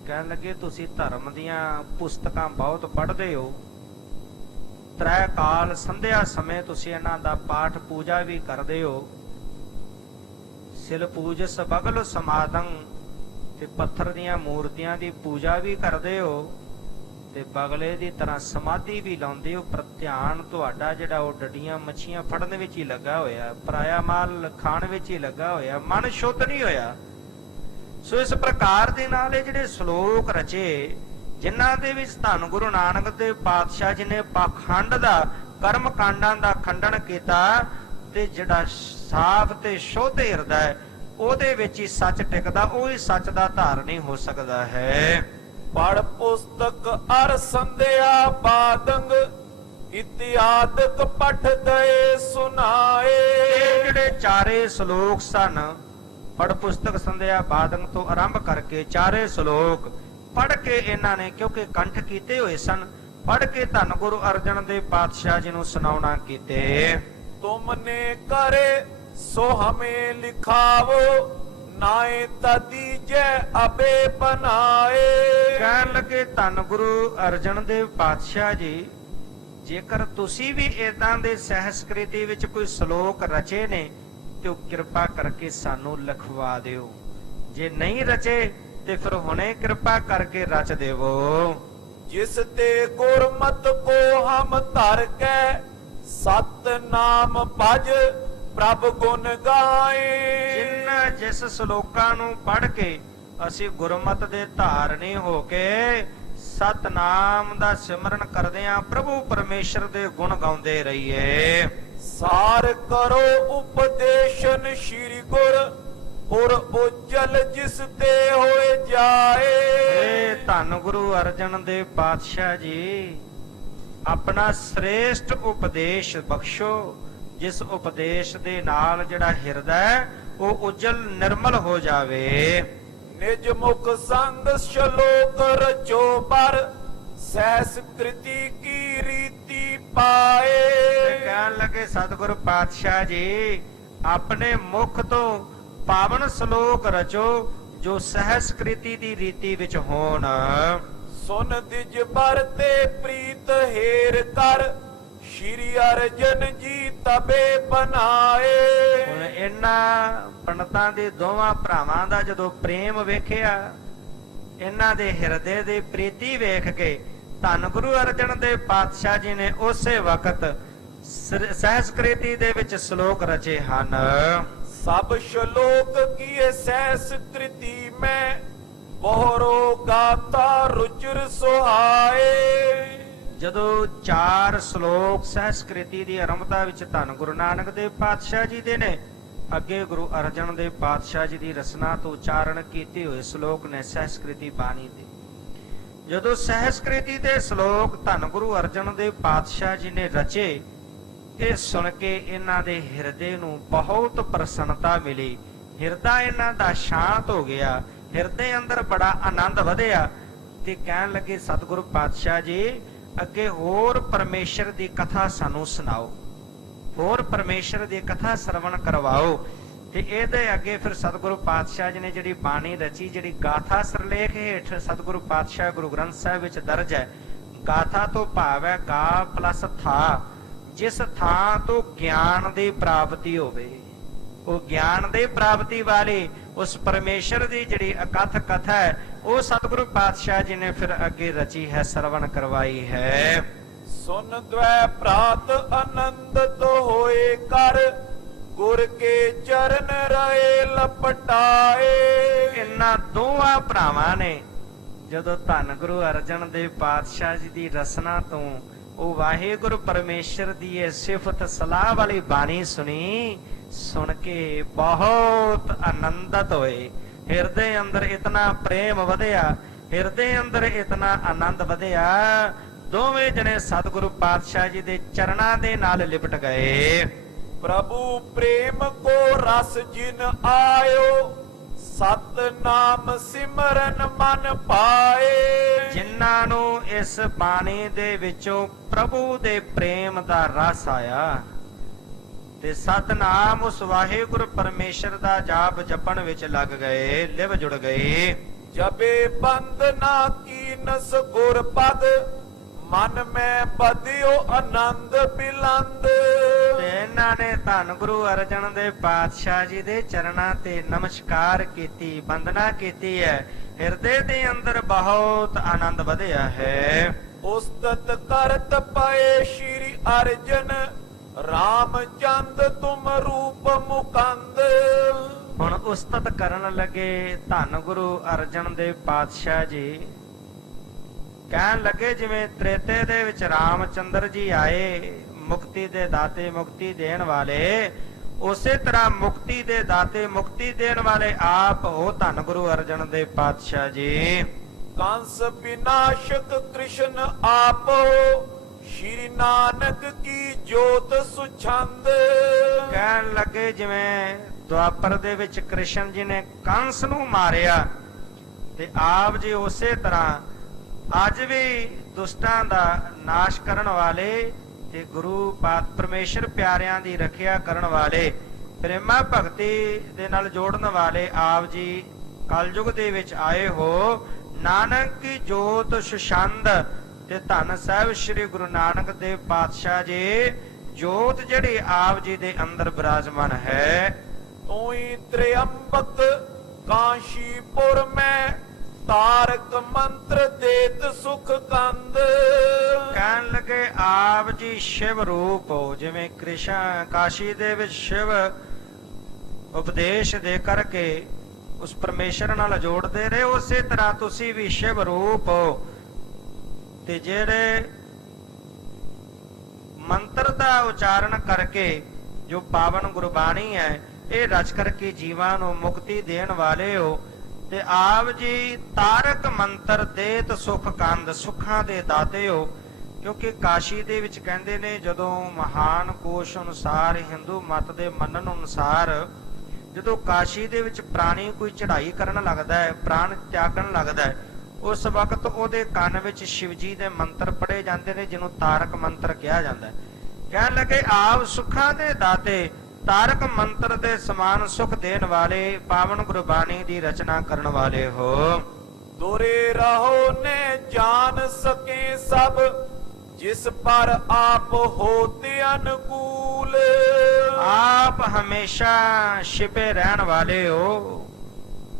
ਕਹਿਣ ਲੱਗੇ ਤੁਸੀਂ ਧਰਮ ਦੀਆਂ ਪੁਸਤਕਾਂ ਬਹੁਤ ਪੜ੍ਹਦੇ ਹੋ, ਤ੍ਰੈ ਕਾਲ ਸੰਧਿਆ ਸਮੇਂ ਤੁਸੀਂ ਇਹਨਾਂ ਦਾ ਪਾਠ ਪੂਜਾ ਵੀ ਕਰਦੇ ਹੋ। ਸਿਲ ਪੂਜਸ ਬਗਲ ਸਮਾਦੰ, ਤੇ ਪੱਥਰ ਦੀਆਂ ਮੂਰਤੀਆਂ ਦੀ ਪੂਜਾ ਵੀ ਕਰਦੇ ਹੋ ਤੇ ਬਗਲੇ ਦੀ ਤਰ੍ਹਾਂ ਸਮਾਧੀ ਵੀ ਲਾਉਂਦੇ ਹੋ। ਪਰ ਧਿਆਨ ਤੁਹਾਡਾ ਜਿਹੜਾ ਉਹ ਡੱਡੀਆਂ ਮੱਛੀਆਂ ਫੜਨ ਵਿੱਚ ਹੀ ਲੱਗਾ ਹੋਇਆ, ਪਰਾਇਆ ਮਾਲ ਖਾਣ ਵਿੱਚ ਹੀ ਲੱਗਾ ਹੋਇਆ, ਮਨ ਸ਼ੁੱਧ ਨਹੀਂ ਹੋਇਆ। ਸੋ ਇਸ ਪ੍ਰਕਾਰ ਦੇ ਨਾਲ ਇਹ ਜਿਹੜੇ ਸ਼ਲੋਕ ਰਚੇ ਜਿਨ੍ਹਾਂ ਦੇ ਵਿੱਚ ਧੰਨ ਗੁਰੂ ਨਾਨਕ ਦੇਵ ਪਾਤਸ਼ਾਹ ਜੀ ਨੇ ਪਾਖੰਡ ਦਾ, ਕਰਮ ਕਾਂਡਾਂ ਦਾ ਖੰਡਨ ਕੀਤਾ ਤੇ ਜਿਹੜਾ ਸਾਫ਼ ਤੇ ਸ਼ੁੱਧ ਹਿਰਦਾ ਹੈ ਉਹਦੇ ਵਿੱਚ ਹੀ ਸੱਚ ਟਿਕਦਾ, ਉਹ ਹੀ ਸੱਚ ਦਾ ਧਾਰਨੀ ਹੋ ਸਕਦਾ ਹੈ। ਪੜ ਪੁਸਤਕ ਅਰ ਸੰਧਿਆ ਬਾਦੰਗ ਇਤਿਆਦਿਕ ਪਠ ਦਏ ਸੁਨਾਏ। ਇਹ ਜਿਹੜੇ 4 ਸ਼ਲੋਕ ਸਨ ਪੜ ਪੁਸਤਕ ਸੰਧਿਆ ਬਾਦੰਗ ਤੋਂ ਆਰੰਭ ਕਰਕੇ ਚਾਰੇ ਸ਼ਲੋਕ ਪੜ ਕੇ ਇਹਨਾਂ ਨੇ, ਕਿਉਂਕਿ ਕੰਠ ਕੀਤੇ ਹੋਏ ਸਨ, ਪੜ ਕੇ ਧੰਨ ਗੁਰੂ ਅਰਜਨ ਦੇਵ ਪਾਤਸ਼ਾਹ ਜੀ ਨੂੰ ਸੁਣਾਉਣਾ ਕੀਤੇ। ਤੁਮਨੇ ਕਰੇ ਸੋ ਹਮੇ ਲਿਖਾਵੋ, ਨਾਏ ਤਦੀਜੈ ਅਬੇ ਬਨਾਏ। ਕਹਿਣ ਲੱਗੇ ਧੰਨ ਗੁਰੂ ਅਰਜਨ ਦੇਵ ਪਾਤਸ਼ਾਹ ਜੀ, ਜੇਕਰ ਤੁਸੀਂ ਵੀ ਏਦਾਂ ਦੇ ਸਹਿਸਕ੍ਰਿਤੀ ਵਿੱਚ ਕੋਈ ਸ਼ਲੋਕ ਰਚੇ ਨੇ ਤੇ ਉਹ ਕਿਰਪਾ ਕਰਕੇ ਸਾਨੂੰ ਲਿਖਵਾ ਦਿਓ, ਜੇ ਨਹੀਂ ਰਚੇ ਤੇ ਫਿਰ ਹੁਣੇ ਕਿਰਪਾ ਕਰਕੇ ਰਚ ਦੇਵੋ। ਜਿਸ ਤੇ ਗੁਰਮਤ ਕੋ ਹਮ ਧਰ ਕੇ, ਸਤ ਨਾਮ ਭਜ ਪ੍ਰਭ ਗੁਣ ਗਾਏ। ਜਿਨ੍ਹਾਂ ਜਿਸ ਸ਼ਲੋਕਾਂ ਨੂੰ ਪੜ੍ਹ ਕੇ ਅਸੀਂ ਗੁਰਮਤ ਦੇ ਧਾਰਨੀ ਹੋ ਕੇ ਸਤਨਾਮ ਦਾ ਸਿਮਰਨ ਕਰਦੇ ਆਂ, ਪ੍ਰਭੂ ਪਰਮੇਸ਼ਰ ਦੇ ਗੁਣ ਗਾਉਂਦੇ ਰਹੀਏ। ਸਾਰ ਕਰੋ ਉਪਦੇਸ਼ਨ ਸ੍ਰੀ ਗੁਰ, ਪੁਰ ਉਜਲ ਜਿਸ ਤੇ ਹੋਏ ਜਾਏ। ਏ ਧੰਨ ਗੁਰੂ ਅਰਜਨ ਦੇਵ ਪਾਤਸ਼ਾਹ ਜੀ, ਆਪਣਾ ਸ੍ਰੇਸ਼ਟ ਉਪਦੇਸ਼ ਬਖਸ਼ੋ, ਜਿਸ ਉਪਦੇਸ਼ ਦੇ ਨਾਲ ਜਿਹੜਾ ਹਿਰਦਾ ਹੈ ਉਹ ਉਜਲ ਨਿਰਮਲ ਹੋ ਜਾਵੇ। ਨਿਜ ਮੁਖ ਸੰਗ ਸ਼ਲੋਕ ਰਚੋ ਪਰ, ਸਹਿਸਕ੍ਰਿਤੀ ਕੀ ਰੀਤੀ ਪਾਏ। ਕਹਿਣ ਲੱਗੇ ਸਤਿਗੁਰੂ ਪਾਤਸ਼ਾਹ ਜੀ, ਆਪਣੇ ਮੁਖ ਤੋਂ ਪਾਵਨ ਸ਼ਲੋਕ ਰਚੋ ਜੋ ਸਹਿਸਕ੍ਰਿਤੀ ਦੀ ਰੀਤੀ ਵਿੱਚ ਹੋਣ। ਸੁਨ ਦਿਜ ਬਰ ਤੇ ਪ੍ਰੀਤ ਹੇਰ ਕਰ, ਸ਼੍ਰੀ ਅਰਜਨ ਜੀ ਤਬੇ ਬਨਾਏ। ਹੁਣ ਇਹਨਾਂ ਪੰਡਤਾਂ ਦੇ ਦੋਵਾਂ ਭਰਾਵਾਂ ਦਾ ਜਦੋਂ ਪ੍ਰੇਮ ਵੇਖਿਆ, ਇਹਨਾਂ ਦੇ ਹਿਰਦੇ ਦੀ ਪ੍ਰੀਤੀ ਵੇਖ ਕੇ ਧੰਨ ਗੁਰੂ ਅਰਜਨ ਦੇਵ ਪਾਤਸ਼ਾਹ ਜੀ ਨੇ ਉਸੇ ਵਕਤ ਸਹਿਸਕ੍ਰਿਤੀ ਦੇ ਵਿੱਚ ਸ਼ਲੋਕ ਰਚੇ ਹਨ। ਸਭ ਸ਼ਲੋਕ ਕੀਏ ਸਹਿਸਕ੍ਰਿਤੀ ਮੈਂ, ਬਹੁਰੋ ਗਾਤਾ ਰੁਚਿਰ ਸੁਹਾਏ। ਜਦੋਂ ਚਾਰ ਸ਼ਲੋਕ ਸਹਿਸਕ੍ਰਿਤੀ ਦੀ ਆਰੰਭਤਾ ਵਿੱਚ ਧੰਨ ਗੁਰੂ ਨਾਨਕ ਦੇਵ ਪਾਤਸ਼ਾਹ ਜੀ ਦੇ ਨੇ, ਅੱਗੇ ਗੁਰੂ ਅਰਜਨ ਦੇਵ ਪਾਤਸ਼ਾਹ ਜੀ ਦੀ ਰਚਨਾ ਤੋਂ ਉਚਾਰਨ ਕੀਤੇ ਹੋਏ ਸ਼ਲੋਕ ਨੇ ਸਹਿਸਕ੍ਰਿਤੀ ਬਾਣੀ ਦੇ। ਜਦੋਂ ਸਹਿਸਕ੍ਰਿਤੀ ਦੇ ਸ਼ਲੋਕ ਧੰਨ ਗੁਰੂ ਅਰਜਨ ਦੇਵ ਪਾਤਸ਼ਾਹ ਜੀ ਨੇ ਰਚੇ, ਇਹ ਸੁਣ ਕੇ ਇਹਨਾਂ ਦੇ ਹਿਰਦੇ ਨੂੰ ਬਹੁਤ ਪ੍ਰਸੰਨਤਾ ਮਿਲੀ, ਹਿਰਦਾ ਇਹਨਾਂ ਦਾ ਸ਼ਾਂਤ ਹੋ ਗਿਆ, ਹਿਰਦੇ ਅੰਦਰ ਬੜਾ ਆਨੰਦ ਵਧਿਆ ਤੇ ਕਹਿਣ ਲੱਗੇ ਸਤਿਗੁਰੂ ਪਾਤਸ਼ਾਹ ਜੀ, ਅੱਗੇ ਹੋਰ ਪਰਮੇਸ਼ਰ ਦੀ ਕਥਾ ਸਾਨੂੰ ਸੁਣਾਓ, ਹੋਰ ਪਰਮੇਸ਼ਰ ਦੀ ਕਥਾ ਸਰਵਣ ਕਰਵਾਓ। ਤੇ ਇਹਦੇ ਅੱਗੇ ਫਿਰ ਸਤਿਗੁਰੂ ਪਾਤਸ਼ਾਹ ਜੀ ਨੇ ਜਿਹੜੀ ਬਾਣੀ ਰਚੀ, ਜਿਹੜੀ ਗਾਥਾ ਸਰਲੇਖ ਹੇਠ ਸਤਿਗੁਰੂ ਪਾਤਸ਼ਾਹ ਗੁਰੂ ਗ੍ਰੰਥ ਸਾਹਿਬ ਵਿੱਚ ਦਰਜ ਹੈ। ਗਾਥਾ ਤੋਂ ਭਾਵ ਹੈ ਗਾ ਪਲਸ ਥਾ, ਜਿਸ ਥਾਂ ਤੋਂ ਗਿਆਨ ਦੀ ਪ੍ਰਾਪਤੀ ਹੋਵੇ, ਉਹ ਗਿਆਨ ਦੀ ਪ੍ਰਾਪਤੀ ਵਾਲੀ ਉਸ ਪਰਮੇਸ਼ਰ ਦੀ ਜਿਹੜੀ ਅਕਥ ਕਥਾ ਹੈ, ਉਹ ਸਤਿਗੁਰੂ ਪਾਤਸ਼ਾਹ ਜੀ ਨੇ ਫਿਰ ਅੱਗੇ ਰਚੀ ਹੈ, ਸਰਵਣ ਕਰਵਾਈ ਹੈ। ਸੁਨ ਦ્વੈ ਪ੍ਰਾਤ ਆਨੰਦਿਤ ਹੋਏ ਕਰ, ਗੁਰ ਕੇ ਚਰਨ ਰਹੇ ਲਪਟਾਏ। ਇਹਨਾਂ ਦੋਵਾਂ ਭਰਾਵਾਂ ਨੇ ਜਦੋਂ ਧੰਨ ਗੁਰੂ ਅਰਜਨ ਦੇਵ ਪਾਤਸ਼ਾਹ ਜੀ ਦੀ ਰਸਨਾ ਤੋਂ ਉਹ ਵਾਹਿਗੁਰੂ ਪਰਮੇਸ਼ਰ ਦੀ ਇਹ ਸਿਫਤ ਸਲਾਹ ਵਾਲੀ ਬਾਣੀ ਸੁਣੀ, ਸੁਣ ਕੇ ਬਹੁਤ ਆਨੰਦਿਤ ਹੋਏ, ਹਿਰਦੇ ਅੰਦਰ ਇਤਨਾ ਪ੍ਰੇਮ ਵਧਿਆ, ਹਿਰਦੇ ਅੰਦਰ ਇਤਨਾ ਆਨੰਦ ਵਧਿਆ, ਦੋਵੇਂ ਜਣੇ ਸਤਿਗੁਰੂ ਪਾਤਸ਼ਾਹ ਜੀ ਦੇ ਚਰਨਾਂ ਦੇ ਨਾਲ ਲਿਪਟ ਗਏ। ਪ੍ਰਭੂ ਪ੍ਰੇਮ ਕੋ ਰਸ ਜਿਨ ਆਇਓ, ਸਤ ਨਾਮ ਸਿਮਰਨ ਮਨ ਪਾਏ। ਜਿਨ੍ਹਾਂ ਨੂੰ ਇਸ ਬਾਣੀ ਦੇ ਵਿੱਚੋਂ ਪ੍ਰਭੂ ਦੇ ਪ੍ਰੇਮ ਦਾ ਰਸ ਆਇਆ ਤੇ ਸਤਨਾਮ ਉਸ ਵਾਹਿਗੁਰੂ ਪਰਮੇਸ਼ਰ ਦਾ ਜਾਪ ਜਪਣ ਵਿੱਚ ਲੱਗ ਗਏ, ਲਿਵ ਜੁੜ ਗਏ। ਜਬੇ ਬੰਦਨਾ ਕੀਨਸ ਗੁਰ ਪਦ, ਮਨ ਮੈਂ ਬਦਿਓ ਆਨੰਦ ਬਿਲੰਦ। ਤੇ ਇਹਨਾਂ ਨੇ ਧੰਨ ਗੁਰੂ ਅਰਜਨ ਦੇਵ ਪਾਤਸ਼ਾਹ ਜੀ ਦੇ ਚਰਨਾਂ ਤੇ ਨਮਸਕਾਰ ਕੀਤੀ, ਬੰਦਨਾ ਕੀਤੀ ਹੈ, ਹਿਰਦੇ ਦੇ ਅੰਦਰ ਬਹੁਤ ਆਨੰਦ ਵਧਿਆ ਹੈ। ਉਸਤਤ ਕਰਤ ਪਏ ਸ਼੍ਰੀ ਅਰਜਨ, ਰਾਮਚੰਦ ਤੁਮ ਰੂਪ ਮੁਕੰਦ। ਹੁਣ ਉਸਤਤ ਕਰਨ ਲੱਗੇ ਧੰਨ ਗੁਰੂ ਅਰਜਨ ਦੇਵ ਪਾਤਸ਼ਾਹ ਜੀ, ਕਹਿਣ ਲੱਗੇ ਜਿਵੇਂ ਤ੍ਰੇਤੇ ਦੇ ਵਿੱਚ ਰਾਮਚੰਦਰ ਜੀ ਆਏ, ਮੁਕਤੀ ਦੇ ਦਾਤੇ, ਮੁਕਤੀ ਦੇਣ ਵਾਲੇ, ਉਸੇ ਤਰ੍ਹਾਂ ਮੁਕਤੀ ਦੇ ਦਾਤੇ, ਮੁਕਤੀ ਦੇਣ ਵਾਲੇ ਆਪ ਹੋ ਧੰਨ ਗੁਰੂ ਅਰਜਨ ਦੇਵ ਪਾਤਸ਼ਾਹ ਜੀ। ਕੰਸ ਵਿਨਾਸ਼ਕ ਕ੍ਰਿਸ਼ਨ ਆਪੋ, ਸ਼੍ਰੀ ਨਾਨਕ ਕੀ ਜੋਤ ਸੁਛੰਦ। ਕਹਿਣ ਲੱਗੇ ਜਿਵੇਂ ਦੁਆਪਰ ਦੇ ਵਿੱਚ ਕ੍ਰਿਸ਼ਨ ਜੀ ਨੇ ਕੰਸ ਨੂੰ ਮਾਰਿਆ, ਤੇ ਆਪ ਜੀ ਉਸੇ ਤਰ੍ਹਾਂ ਅੱਜ ਵੀ ਦੁਸ਼ਟਾਂ ਦਾ ਨਾਸ਼ ਕਰਨ ਵਾਲੇ ਤੇ ਗੁਰੂ ਪਾਤ ਪਰਮੇਸ਼ਰ ਪਿਆਰਿਆਂ ਦੀ ਰੱਖਿਆ ਕਰਨ ਵਾਲੇ, ਪ੍ਰੇਮਾ ਭਗਤੀ ਦੇ ਨਾਲ ਜੋੜਨ ਵਾਲੇ ਆਪ ਜੀ ਕਲਯੁਗ ਦੇ ਵਿੱਚ ਆਏ ਹੋ। ਨਾਨਕ ਕੀ ਜੋਤ ਸੁਸ਼ੰਦ ਤੇ ਧੰਨ ਸਾਹਿਬ ਸ੍ਰੀ ਗੁਰੂ ਨਾਨਕ ਦੇਵ ਪਾਤਸ਼ਾਹ ਜੀ ਜੋਤ ਜਿਹੜੀ ਆਪ ਜੀ ਦੇ ਅੰਦਰ ਬਿਰਾਜਮਾਨ ਹੈ। ਤੋਈ ਤ੍ਰਿਅੰਬਕ ਕਾਸ਼ੀਪੁਰ ਮੈਂ ਤਾਰਕ ਮੰਤਰ ਦੇਤ ਸੁਖ ਕੰਦ। ਕਹਿਣ ਲੱਗੇ ਆਪ ਜੀ ਸ਼ਿਵ ਰੂਪ ਹੋ, ਜਿਵੇਂ ਕ੍ਰਿਸ਼ਨ ਕਾਸ਼ੀ ਦੇ ਵਿੱਚ ਸ਼ਿਵ ਉਪਦੇਸ਼ ਦੇ ਕਰਕੇ ਉਸ ਪਰਮੇਸ਼ਰ ਨਾਲ ਜੋੜਦੇ ਰਹੇ, ਉਸੇ ਤਰ੍ਹਾਂ ਤੁਸੀਂ ਵੀ ਸ਼ਿਵ ਰੂਪ ਹੋ। ਤੇ ਜਿਹੜੇ ਮੰਤਰ ਦਾ ਉਚਾਰਨ ਕਰਕੇ ਜੋ ਪਾਵਨ ਗੁਰਬਾਣੀ ਹੈ ਇਹ ਰਚ ਕਰਕੇ ਜੀਵਾਂ ਨੂੰ ਮੁਕਤੀ ਦੇਣ ਵਾਲੇ ਹੋ। ਤੇ ਆਪ ਜੀ ਤਾਰਕ ਮੰਤਰ ਦੇਤ ਸੁਖ ਕੰਦ, ਸੁੱਖਾਂ ਦੇ ਦਾਤੇ ਹੋ। ਕਿਉਂਕਿ ਕਾਸ਼ੀ ਦੇ ਵਿੱਚ ਕਹਿੰਦੇ ਨੇ ਜਦੋਂ ਮਹਾਨ ਕੋਸ਼ ਅਨੁਸਾਰ ਹਿੰਦੂ ਮਤ ਦੇ ਮੰਨਣ ਅਨੁਸਾਰ ਜਦੋਂ ਕਾਸ਼ੀ ਦੇ ਵਿੱਚ ਪ੍ਰਾਣੀ ਕੋਈ ਚੜ੍ਹਾਈ ਕਰਨ ਲੱਗਦਾ ਹੈ, ਪ੍ਰਾਣ ਤਿਆਗਣ ਲੱਗਦਾ ਹੈ, ਉਸ ਵਕਤ ਉਹਦੇ ਕੰਨ ਵਿੱਚ ਸ਼ਿਵ ਜੀ ਦੇ ਮੰਤਰ ਪੜ੍ਹੇ ਜਾਂਦੇ ਨੇ, ਜਿਹਨੂੰ ਤਾਰਕ ਮੰਤਰ ਕਿਹਾ ਜਾਂਦਾ ਹੈ। ਕਹਿਣ ਲੱਗੇ ਆਪ ਸੁੱਖਾਂ ਦੇ ਦਾਤੇ, ਤਾਰਕ ਮੰਤਰ ਦੇ ਸਮਾਨ ਸੁਖ ਦੇਣ ਵਾਲੇ, ਪਾਵਨ ਗੁਰਬਾਣੀ ਦੀ ਰਚਨਾ ਕਰਨ ਵਾਲੇ ਹੋ। ਦੁਰੇ ਰਹੋ ਨੇ ਜਾਣ ਸਕੇ ਸਭ, ਜਿਸ ਪਰ ਆਪ ਹੋਤੇ ਅਨਕੂਲ। ਆਪ ਹਮੇਸ਼ਾ ਛਿਪੇ ਰਹਿਣ ਵਾਲੇ ਹੋ,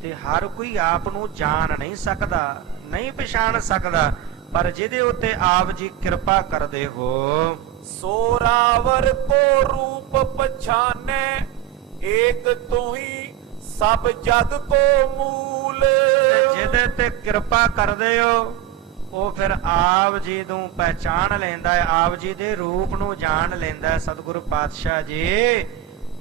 ਤੇ ਹਰ ਕੋਈ ਆਪ ਨੂੰ ਜਾਣ ਨਹੀਂ ਸਕਦਾ, ਨਹੀਂ ਪਛਾਣ ਸਕਦਾ, ਪਰ ਜਿਹਦੇ ਉੱਤੇ ਆਪ ਜੀ ਕਿਰਪਾ ਕਰਦੇ ਹੋ। ਸੋਰਾਵਰ ਕੋ ਰੂਪ ਪਛਾਨੇ, ਏਕ ਤੂੰ ਹੀ ਸਭ ਜਗ ਕੋ ਮੂਲ। ਜਿਹਦੇ ਤੇ ਕਿਰਪਾ ਕਰਦੇ ਹੋ ਉਹ ਫਿਰ ਆਪ ਜੀ ਨੂੰ ਪਹਿਚਾਣ ਲੈਂਦਾ ਹੈ, ਆਪ ਜੀ ਦੇ ਰੂਪ ਨੂੰ ਜਾਣ ਲੈਂਦਾ ਹੈ ਸਤਿਗੁਰੂ ਪਾਤਸ਼ਾਹ ਜੀ।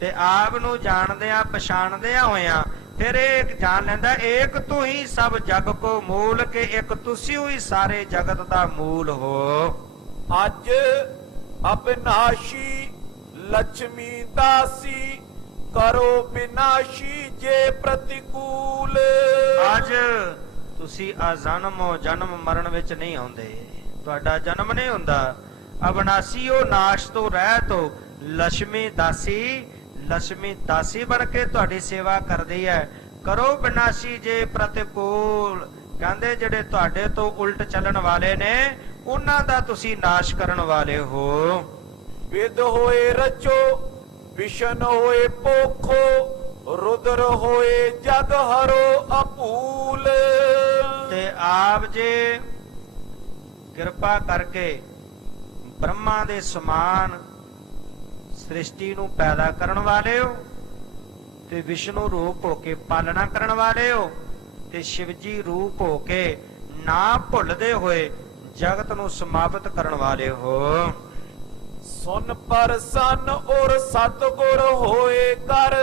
ਤੇ ਆਪ ਨੂੰ ਜਾਣਦਿਆਂ ਪਛਾਣਦਿਆਂ ਹੋਇਆਂ ਫਿਰ ਇਹ ਜਾਣ ਲੈਂਦਾ ਏਕ ਤੂੰ ਹੀ ਸਭ ਜਗ ਕੋ ਮੂਲ, ਕੇ ਇੱਕ ਤੁਸੀਂ ਹੀ ਸਾਰੇ ਜਗਤ ਦਾ ਮੂਲ ਹੋ। ਅੱਜ ਅਬਿਨਾਸ਼ੀ ਲక్ష్ਮੀ ਦਾਸੀ, ਕਰੋ ਬਿਨਾਸ਼ੀ ਜੇ ਪ੍ਰਤੀਕੂਲ। ਅੱਜ ਤੁਸੀਂ ਆ ਜਨਮ ਮਰਨ ਵਿੱਚ ਨਹੀਂ ਆਉਂਦੇ, ਤੁਹਾਡਾ ਜਨਮ ਨਹੀਂ ਹੁੰਦਾ। ਅਬਿਨਾਸ਼ੀ ਉਹ ਨਾਸ਼ ਤੋਂ ਰਹਿਤ ਹੋ, ਲక్ష్ਮੀ ਦਾਸੀ ਬਣ ਕੇ ਤੁਹਾਡੀ ਸੇਵਾ ਕਰਦੀ ਹੈ। ਕਰੋ ਬਿਨਾਸ਼ੀ ਜੇ ਪ੍ਰਤੀਕੂਲ, ਕਹਿੰਦੇ ਜਿਹੜੇ ਤੁਹਾਡੇ ਤੋਂ ਉਲਟ ਚੱਲਣ ਵਾਲੇ ਨੇ ਉਹਨਾਂ ਦਾ ਤੁਸੀਂ ਨਾਸ਼ ਕਰਨ ਵਾਲੇ ਹੋ। ਵਿਦ ਹੋਏ ਰਚੋ ਵਿਸ਼ਨ ਹੋਏ ਪੋਖੋ, ਰੁਦਰ ਹੋਏ ਜਗ ਹਰੋ ਅਪੂਲ। ਤੇ ਆਪ ਜੀ ਕਿਰਪਾ ਕਰਕੇ ਬ੍ਰਹਮਾ ਦੇ ਸਮਾਨ ਸ੍ਰਿਸ਼ਟੀ ਨੂੰ ਪੈਦਾ ਕਰਨ ਵਾਲੇ ਹੋ, ਤੇ ਵਿਸ਼ਨੂੰ ਰੂਪ ਹੋ ਕੇ ਪਾਲਣਾ ਕਰਨ ਵਾਲੇ ਹੋ, ਤੇ ਸ਼ਿਵਜੀ ਰੂਪ ਹੋ ਕੇ ਨਾ ਭੁੱਲਦੇ ਹੋਏ ਜਗਤ ਨੂੰ ਸਮਾਪਤ ਕਰਨ ਵਾਲੇ ਹੋ। ਸੁਨ ਪਰਸਨ ਔਰ ਸਤਗੁਰ ਹੋਏ ਕਰ,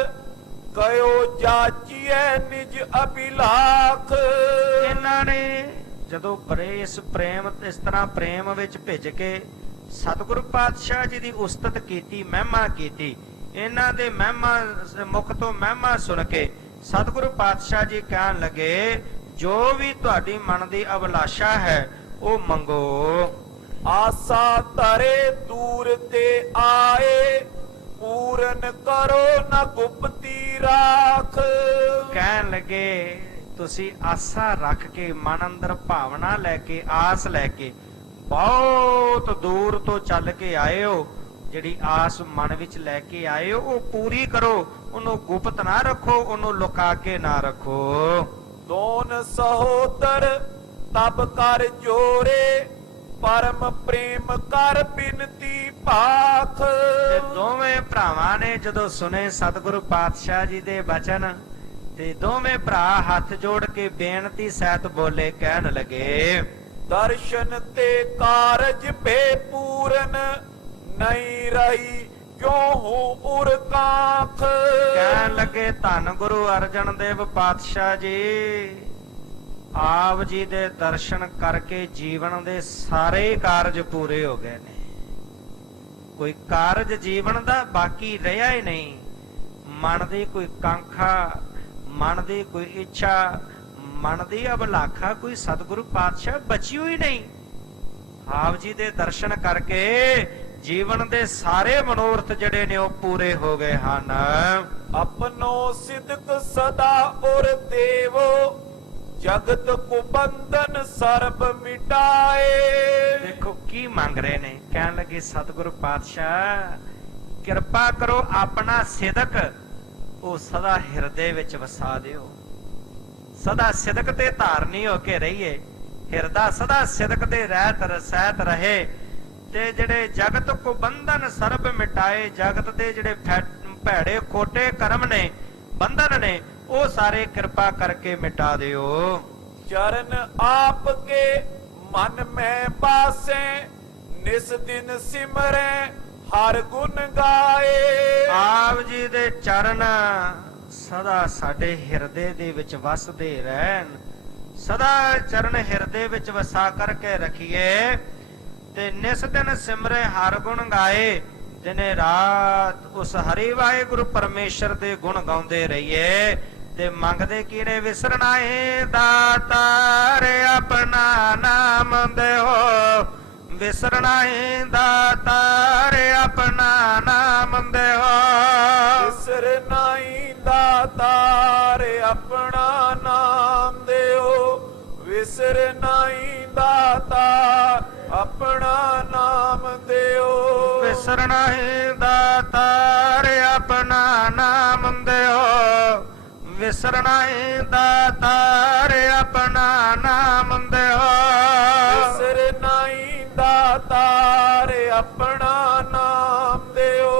ਕਯੋ ਜਾਚੀਐ ਨਿਜ ਅਭਿਲਾਖ। ਇਹਨਾਂ ਨੇ ਜਦੋਂ ਬੜੇ ਇਸ ਤਰ੍ਹਾਂ ਪ੍ਰੇਮ ਵਿੱਚ ਭਿੱਜ ਕੇ ਸਤਿਗੁਰੂ ਪਾਤਸ਼ਾਹ ਜੀ ਦੀ ਉਸਤਤ ਕੀਤੀ, ਮਹਿਮਾ ਕੀਤੀ, ਇਹਨਾਂ ਦੇ ਮਹਿਮਾ ਮੁਖ ਤੋਂ ਮਹਿਮਾ ਸੁਣ ਕੇ ਸਤਿਗੁਰੂ ਪਾਤਸ਼ਾਹ ਜੀ ਕਹਿਣ ਲੱਗੇ ਜੋ ਵੀ ਤੁਹਾਡੀ ਮਨ ਦੀ ਅਭਿਲਾਸ਼ਾ ਹੈ ਉਹ ਮੰਗੋ। ਆਸਾ ਧਰੇ ਦੂਰ ਤੇ ਆਏ, ਪੂਰਨ ਕਰੋ ਨਾ ਗੁਪਤੀ ਰਾਖ। ਕਹਿਣ ਲੱਗੇ ਤੁਸੀਂ ਆਸਾ ਰੱਖ ਕੇ ਮਨ ਅੰਦਰ ਭਾਵਨਾ ਲੈ ਕੇ ਆਸ ਲੈ ਕੇ ਬਹੁਤ ਦੂਰ ਤੋਂ ਚੱਲ ਕੇ ਆਏ ਹੋ, ਜਿਹੜੀ ਆਸ ਮਨ ਵਿੱਚ ਲੈ ਕੇ ਆਏ ਹੋ ਉਹ ਪੂਰੀ ਕਰੋ, ਉਹਨੂੰ ਗੁਪਤ ਨਾ ਰੱਖੋ, ਉਹਨੂੰ ਲੁਕਾ ਕੇ ਨਾ ਰੱਖੋ। ਦੋਨ ਸਹੋਦਰ ਤਬ ਕਰ ਜੋਰੇ, ਪਰਮ ਪ੍ਰੇਮ ਕਰ ਬਿਨਤੀ ਭਾਖ। ਤੇ ਦੋਵੇਂ ਭਰਾਵਾਂ ਨੇ ਜਦੋਂ ਸੁਨੇ ਸਤਿਗੁਰੂ ਪਾਤਸ਼ਾਹ ਜੀ ਦੇ ਬਚਨ, ਤੇ ਦੋਵੇਂ ਭਰਾ ਹੱਥ ਜੋੜ ਕੇ ਬੇਨਤੀ ਸਹਿਤ ਬੋਲੇ, ਕਹਿਣ ਲੱਗੇ ਦਰਸ਼ਨ ਤੇ ਕਾਰਜ ਭੇ ਪੂਰਨ, ਨਹੀਂ ਰਹੀ ਕਿਉਂ ਹੂੰ ਉਰ ਕਾਖ। ਕਹਿਣ ਲੱਗੇ ਧੰਨ ਗੁਰੂ ਅਰਜਨ ਦੇਵ ਪਾਤਸ਼ਾਹ ਜੀ, ਆਪ ਜੀ ਦੇ ਦਰਸ਼ਨ ਕਰਕੇ ਜੀਵਨ ਦੇ ਸਾਰੇ ਕਾਰਜ ਪੂਰੇ ਹੋ ਗਏ ਨੇ, ਕੋਈ ਕਾਰਜ ਜੀਵਨ ਦਾ ਬਾਕੀ ਰਿਹਾ ਹੀ ਨਹੀਂ। ਮਨ ਦੀ ਕੋਈ ਕਾਂਖਾ, ਮਨ ਦੀ ਕੋਈ ਇੱਛਾ, ਮਨ ਦੀ ਅਭਲਾਖਾ ਕੋਈ ਸਤਿਗੁਰੂ ਪਾਤਸ਼ਾਹ ਬਚੀ ਹੋਈ ਨਹੀਂ। ਆਪ ਜੀ ਦੇ ਦਰਸ਼ਨ ਕਰਕੇ ਜੀਵਨ ਦੇ ਸਾਰੇ ਮਨੋਰਥ ਜਿਹੜੇ ਨੇ ਉਹ ਪੂਰੇ ਹੋ ਗਏ ਹਨ। ਆਪਨੋ ਸਿਦਕ ਸਦਾ ਔਰ ਦੇਵੋ, ਜਗਤ ਕੋ ਬੰਧਨ ਸਰਬ ਮਿਟਾਏ। ਦੇਖੋ ਕੀ ਮੰਗ ਰਹੇ ਨੇ, ਕਹਿਣ ਲੱਗੇ ਸਤਿਗੁਰੂ ਪਾਤਸ਼ਾਹ ਕਿਰਪਾ ਕਰੋ, ਆਪਣਾ ਸਿਦਕ ਉਹ ਸਦਾ ਹਿਰਦੇ ਵਿੱਚ ਵਸਾ ਦਿਓ। ਸਦਾ ਸਿਦਕ ਤੇ ਧਾਰਨੀ ਹੋ ਕੇ ਰਹੀਏ, ਹਿਰਦਾ ਸਦਾ ਸਿਦਕ ਦੇ ਰਹਿਤ ਰਸੈਤ ਰਹੇ, ਤੇ ਜਿਹੜੇ ਜਗਤ ਕੋ ਬੰਧਨ ਸਰਬ ਮਿਟਾਏ, ਜਗਤ ਦੇ ਜਿਹੜੇ ਭੈੜੇ ਖੋਟੇ ਕਰਮ ਨੇ, ਬੰਧਨ ਨੇ, ਉਹ ਸਾਰੇ ਕਿਰਪਾ ਕਰਕੇ ਮਿਟਾ ਦਿਓ। ਚਰਨ ਆਪ ਕੇ ਮਨ ਮੈਂ ਬਾਸੇ, ਨਿਸ ਦਿਨ ਸਿਮਰੈ ਹਰ ਗੁਣ ਗਾਏ। ਆਪ ਜੀ ਦੇ ਚਰਨ ਸਦਾ ਸਾਡੇ ਹਿਰਦੇ ਦੇ ਵਿੱਚ ਵਸਦੇ ਰਹਿਣ, ਸਦਾ ਚਰਨ ਹਿਰਦੇ ਵਿੱਚ ਵਸਾ ਕਰਕੇ ਰੱਖੀਏ, ਤੇ ਨਿਸ ਦਿਨ ਸਿਮਰੇ ਹਰ ਗੁਣ ਗਾਏ। ਦਿਨੇ ਰਾਤ ਉਸ ਹਰੀ ਵਾਹਿਗੁਰੂ ਪਰਮੇਸ਼ਰ ਦੇ ਗੁਣ ਗਾਉਂਦੇ ਰਹੀਏ। ਤੇ ਮੰਗਦੇ ਕੀਨੇ ਵਿਸਰਨਾ ਏ ਦਾਤਾਰ, ਆਪਣਾ ਨਾਮ ਦਿਓ। ਵਿਸਰਨਾ ਏ ਦਾਤਾਰ, ਆਪਣਾ ਨਾਮ ਦਿਓ। ਵਿਸਰਨਾ ਈ ਦਾਤਾਰ, ਆਪਣਾ ਨਾਮ ਦਿਓ। ਵਿਸਰਨਾ ਈ ਦਾਤਾਰ, ਆਪਣਾ ਨਾਮ ਦਿਓ। ਵਿਸਰਨਾ ਏ ਦਾਤਾਰ, ਆਪਣਾ ਨਾਮ ਦਿਓ। ਵਿਸਰਨਾ ਏ ਦਾਤਾਰ, ਆਪਣਾ ਨਾਮ ਦਿਓ। ਵਿਸਰਨਾ ਈ ਦਾਤਾਰ, ਆਪਣਾ ਨਾਮ ਦਿਓ।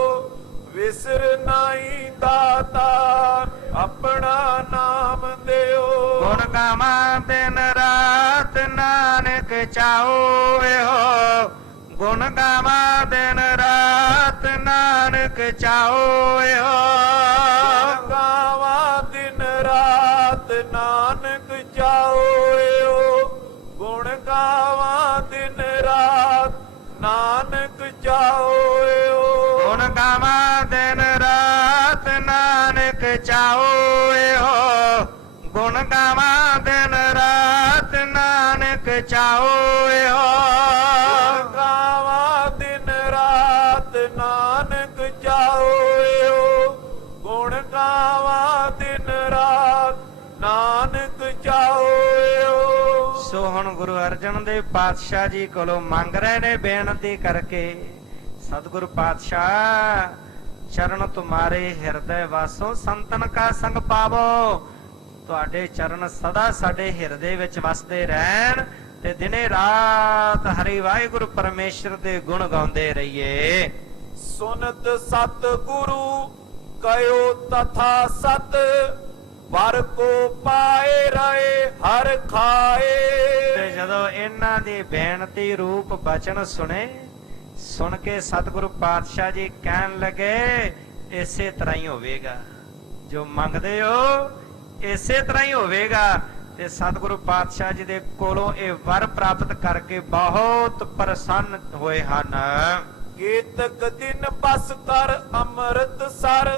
ਵਿਸਰਨਾ ਈ ਦਾਤਾਰ, ਆਪਣਾ ਨਾਮ ਦਿਓ। ਗੁਣ ਗਾਵਾਂ ਦਿਨ ਰਾਤ ਨਾਨਕ ਚਾਓ ਇਹੋ, ਗੁਣ ਗਾਵਾਂ ਦਿਨ ਰਾਤ ਨਾਨਕ ਚਾਓ ਇਹੋ। ਗੁਣ ਗਾਵਾਂ ਦਿਨ ਰਾਤ ਨਾਨਕ ਚਾਓ ਇਹੋ। ਗੁਣ ਗਾਵਾਂ ਦਿਨ ਰਾਤ ਨਾਨਕ ਚਾਓ ਇਹੋ। ਗੁਣ ਗਾਵਾਂ ਦਿਨ ਰਾਤ ਨਾਨਕ ਚਾਓ ਇਹੋ। ਗੁਣ ਗਾਵਾਂ ਦਿਨ ਰਾਤ ਨਾਨਕ ਚਾਓ ਇਹੋ। ਗੁਣ ਗਾਵਾਂ ਦਿਨ ਰਾਤ ਨਾਨਕ ਚਾਓ ਇਹੋ। ਗੁਣ ਗਾਵਾਂ ਦਿਨ ਰਾਤ ਨਾਨਕ ਚਾਓ ਇਹੋ। ਸੋ ਹੁਣ ਗੁਰੂ ਅਰਜਨ ਦੇਵ ਪਾਤਸ਼ਾਹ ਜੀ ਕੋਲੋਂ ਮੰਗ ਰਹੇ ਨੇ ਬੇਨਤੀ ਕਰਕੇ, ਸਤਿਗੁਰੂ ਪਾਤਸ਼ਾਹ ਚਰਨ ਤੁਮਾਰੇ ਹਿਰਦੇ ਵਾਸੋਂ ਸੰਤਨ ਕਾ ਸੰਗ ਪਾਵੋ। ਤੁਹਾਡੇ ਚਰਨ ਸਦਾ ਸਾਡੇ ਹਿਰਦੇ ਵਿੱਚ ਵਸਦੇ ਰਹਿਣ, ਤੇ ਦਿਨੇ ਰਾਤ ਹਰੀ ਵਾਹਿਗੁਰੂ ਪਰਮੇਸ਼ਰ ਦੇ ਗੁਣ ਗਾਉਂਦੇ ਰਹੀਏ। ਸੁਨਤ ਸਤ ਗੁਰੂ ਕਯੋ ਤਥਾ ਸਤ, ਵਰ ਕੋ ਪਾਏ ਰਹੇ ਹਰ ਖਾਏ। ਤੇ ਜਦੋਂ ਇਹਨਾਂ ਦੀ ਬੇਨਤੀ ਰੂਪ ਬਚਨ ਸੁਣ ਕੇ ਸਤਿਗੁਰੂ ਪਾਤਸ਼ਾਹ ਜੀ ਕਹਿਣ ਲੱਗੇ ਇਸੇ ਤਰ੍ਹਾਂ ਹੀ ਹੋਵੇਗਾ, ਜੋ ਮੰਗਦੇ ਹੋ ਇਸੇ ਤਰ੍ਹਾਂ ਹੀ ਹੋਵੇਗਾ। ਤੇ ਸਤਿਗੁਰੂ ਪਾਤਸ਼ਾਹ ਜੀ ਦੇ ਕੋਲੋਂ ਇਹ ਵਰ ਪ੍ਰਾਪਤ ਕਰਕੇ ਬਹੁਤ ਪ੍ਰਸੰਨ ਹੋਏ ਹਨ। ਕੇਤਕ ਦਿਨ ਬਸ ਕਰ ਅੰਮ੍ਰਿਤ ਸਰ,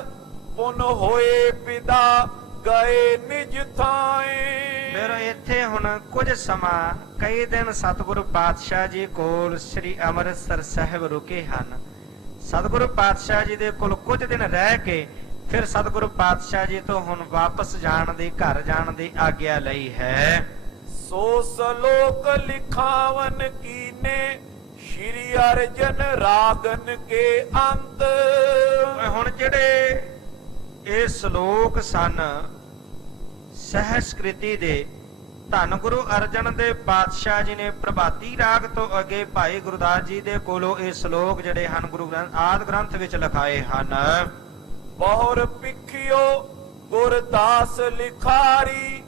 ਪੁਨ ਹੋਏ ਪਿਦਾ ਗਏ ਨਿਜ ਥਾਏ। ਫਿਰ ਇੱਥੇ ਹੁਣ ਕੁਝ ਸਮਾਂ ਕਈ ਦਿਨ ਸਤਿਗੁਰੂ ਪਾਤਸ਼ਾਹ ਜੀ ਕੋਲ ਸ੍ਰੀ ਅੰਮ੍ਰਿਤਸਰ ਸਾਹਿਬ ਰੁਕੇ ਹਨ। ਸਤਿਗੁਰੂ ਪਾਤਸ਼ਾਹ ਜੀ ਦੇ ਕੋਲ ਕੁਝ ਦਿਨ ਰਹਿ ਕੇ ਫਿਰ ਸਤਿਗੁਰੂ ਪਾਤਸ਼ਾਹ ਜੀ ਤੋਂ ਹੁਣ ਵਾਪਸ ਜਾਣ ਦੀ, ਘਰ ਜਾਣ ਦੀ ਆਗਿਆ ਲਈ ਹੈ। ਸੋ ਸਲੋਕ ਲਿਖਾਵਨ ਕੀਨੇ, ਸ਼੍ਰੀ ਅਰਜਨ ਰਾਗਨ ਕੇ ਅੰਤ। ਹੁਣ ਜਿਹੜੇ ਇਹ ਸ਼ਲੋਕ ਸਨ ਸਹਿਸਕ੍ਰਿਤੀ ਦੇ, ਧੰਨ ਗੁਰੂ ਅਰਜਨ ਦੇਵ ਪਾਤਸ਼ਾਹ ਜੀ ਨੇ ਪ੍ਰਭਾਤੀ ਰਾਗ ਤੋਂ ਅੱਗੇ ਭਾਈ ਗੁਰਦਾਸ ਜੀ ਦੇ ਕੋਲੋਂ ਇਹ ਸ਼ਲੋਕ ਜਿਹੜੇ ਹਨ ਗੁਰੂ ਗ੍ਰੰਥ ਆਦਿ ਗ੍ਰੰਥ ਵਿੱਚ ਲਿਖਾਏ ਹਨ। ਬਹੁਰ ਪਿਖਿਓ ਗੁਰਦਾਸ ਲਿਖਾਰੀ,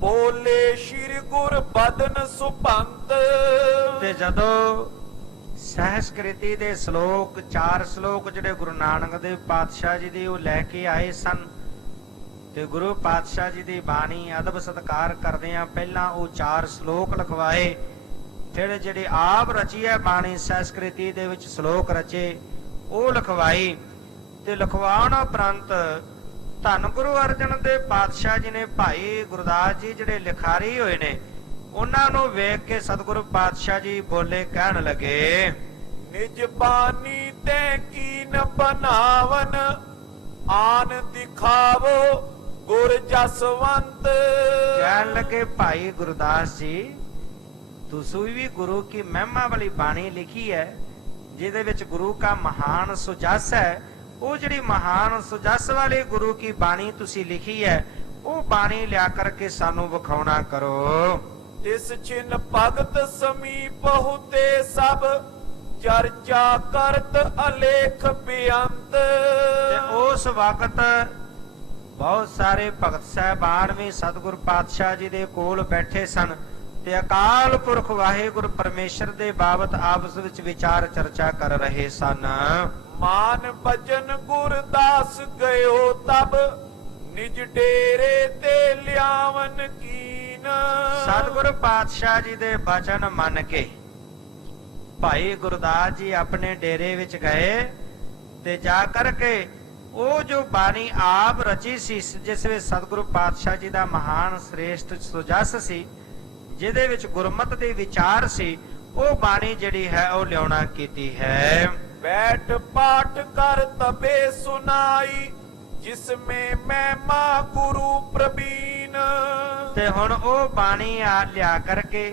ਬੋਲੇ ਸ਼੍ਰੀ ਗੁਰ ਬਦਨ ਸੁਪੰਤ। ਤੇ ਜਦੋਂ ਸਹਿਸਕ੍ਰਿਤੀ ਦੇ ਸ਼ਲੋਕ, 4 ਸ਼ਲੋਕ ਜਿਹੜੇ ਗੁਰੂ ਨਾਨਕ ਦੇਵ ਪਾਤਸ਼ਾਹ ਜੀ ਦੇ ਉਹ ਲੈ ਕੇ ਆਏ ਸਨ, ਤੇ ਗੁਰੂ ਪਾਤਸ਼ਾਹ ਜੀ ਦੀ ਬਾਣੀ ਅਦਬ ਸਤਿਕਾਰ ਕਰਦਿਆਂ ਪਹਿਲਾਂ ਉਹ 4 ਸ਼ਲੋਕ ਲਿਖਵਾਏ, ਫਿਰ ਜਿਹੜੇ ਆਪ ਰਚੀ ਹੈ ਬਾਣੀ ਸਹਿਸਕ੍ਰਿਤੀ ਦੇ ਵਿੱਚ ਸ਼ਲੋਕ ਰਚੇ ਉਹ ਲਿਖਵਾਈ। ਤੇ ਲਿਖਵਾਉਣ ਉਪਰੰਤ ਧੰਨ ਗੁਰੂ ਅਰਜਨ ਦੇਵ ਪਾਤਸ਼ਾਹ ਜੀ ਨੇ ਭਾਈ ਗੁਰਦਾਸ ਜੀ ਜਿਹੜੇ ਲਿਖਾਰੀ ਹੋਏ ਨੇ ਉਹਨਾਂ ਨੂੰ ਵੇਖ ਕੇ ਸਤਿਗੁਰੂ ਪਾਤਸ਼ਾਹ ਜੀ ਬੋਲੇ, ਕਹਿਣ ਲੱਗੇ, ਨਿਜ ਬਾਣੀ ਤੇ ਕੀਨ ਬਨਾਵਨ ਆਨ ਦਿਖਾਵੋ ਗੁਰ ਜਸਵੰਤ। ਕਹਿਣ ਲੱਗੇ, ਭਾਈ ਗੁਰਦਾਸ ਜੀ ਤੁਸੀਂ ਵੀ ਗੁਰੂ ਕੀ ਮਹਿਮਾ ਵਾਲੀ ਬਾਣੀ ਲਿਖੀ ਹੈ ਜਿਹਦੇ ਵਿੱਚ ਗੁਰੂ ਕਾ ਮਹਾਨ ਸੁਜਸ ਹੈ। ਉਹ ਜਿਹੜੀ ਮਹਾਨ ਸੁਜਸ ਵਾਲੀ ਗੁਰੂ ਕੀ ਬਾਣੀ ਤੁਸੀਂ ਲਿਖੀ ਹੈ ਉਹ ਬਾਣੀ ਲਿਆ ਕਰਕੇ ਸਾਨੂੰ ਵਿਖਾਉਣਾ ਕਰੋ। ਤਿਸ ਛਿਨ ਭਗਤ ਸਮੀਪ ਹੁਤੇ ਸਭ ਚਰਚਾ ਕਰਤ ਅਲੇਖ ਬੇਅੰਤ। ਤੇ ਉਸ ਵਕਤ ਬਹੁਤ ਸਾਰੇ ਭਗਤ ਸਹਿਬਾਨ ਵੀ ਸਤਿਗੁਰ ਪਾਤਸ਼ਾਹ ਜੀ ਦੇ ਕੋਲ ਬੈਠੇ ਸਨ ਤੇ ਅਕਾਲ ਪੁਰਖ ਵਾਹਿਗੁਰੂ ਪਰਮੇਸ਼ਰ ਦੇ ਬਾਬਤ ਆਪਸ ਵਿੱਚ ਵਿਚਾਰ ਚਰਚਾ ਕਰ ਰਹੇ ਸਨ। ਮਾਨ ਭਜਨ ਗੁਰਦਾਸ ਗਇਓ ਤਬ ਨਿਜ ਡੇਰੇ ਤੇ ਲਿਆਵਨ ਕੀਨ। ਸਤਿਗੁਰੂ ਪਾਤਸ਼ਾਹ ਜੀ ਦੇ ਬਚਨ ਮੰਨ ਕੇ ਭਾਈ ਗੁਰਦਾਸ ਜੀ ਆਪਣੇ ਡੇਰੇ ਵਿੱਚ ਗਏ ਤੇ ਜਾ ਕਰਕੇ ਉਹ ਜੋ ਬਾਣੀ ਆਪ ਰਚੀ ਸੀ ਜਿਸ ਵਿੱਚ ਸਤਿਗੁਰੂ ਪਾਤਸ਼ਾਹ ਜੀ ਦਾ ਮਹਾਨ ਸ੍ਰੇਸ਼ਟ ਸੁਜਸ ਸੀ ਜਿਹਦੇ ਵਿੱਚ ਗੁਰਮਤਿ ਦੇ ਵਿਚਾਰ ਸੀ ਉਹ ਬਾਣੀ ਜਿਹੜੀ ਹੈ ਉਹ ਲਿਆਉਣਾ ਕੀਤੀ ਹੈ। ਬੈਠ ਪਾਠ ਕਰ ਤਬੇ ਸੁਨਾਈ ਜਿਸਮੇ ਮਹਿਮਾ ਗੁਰੂ ਪ੍ਰਬੀਨ। ਤੇ ਹੁਣ ਉਹ ਬਾਣੀ ਆ ਲਿਆ ਕਰਕੇ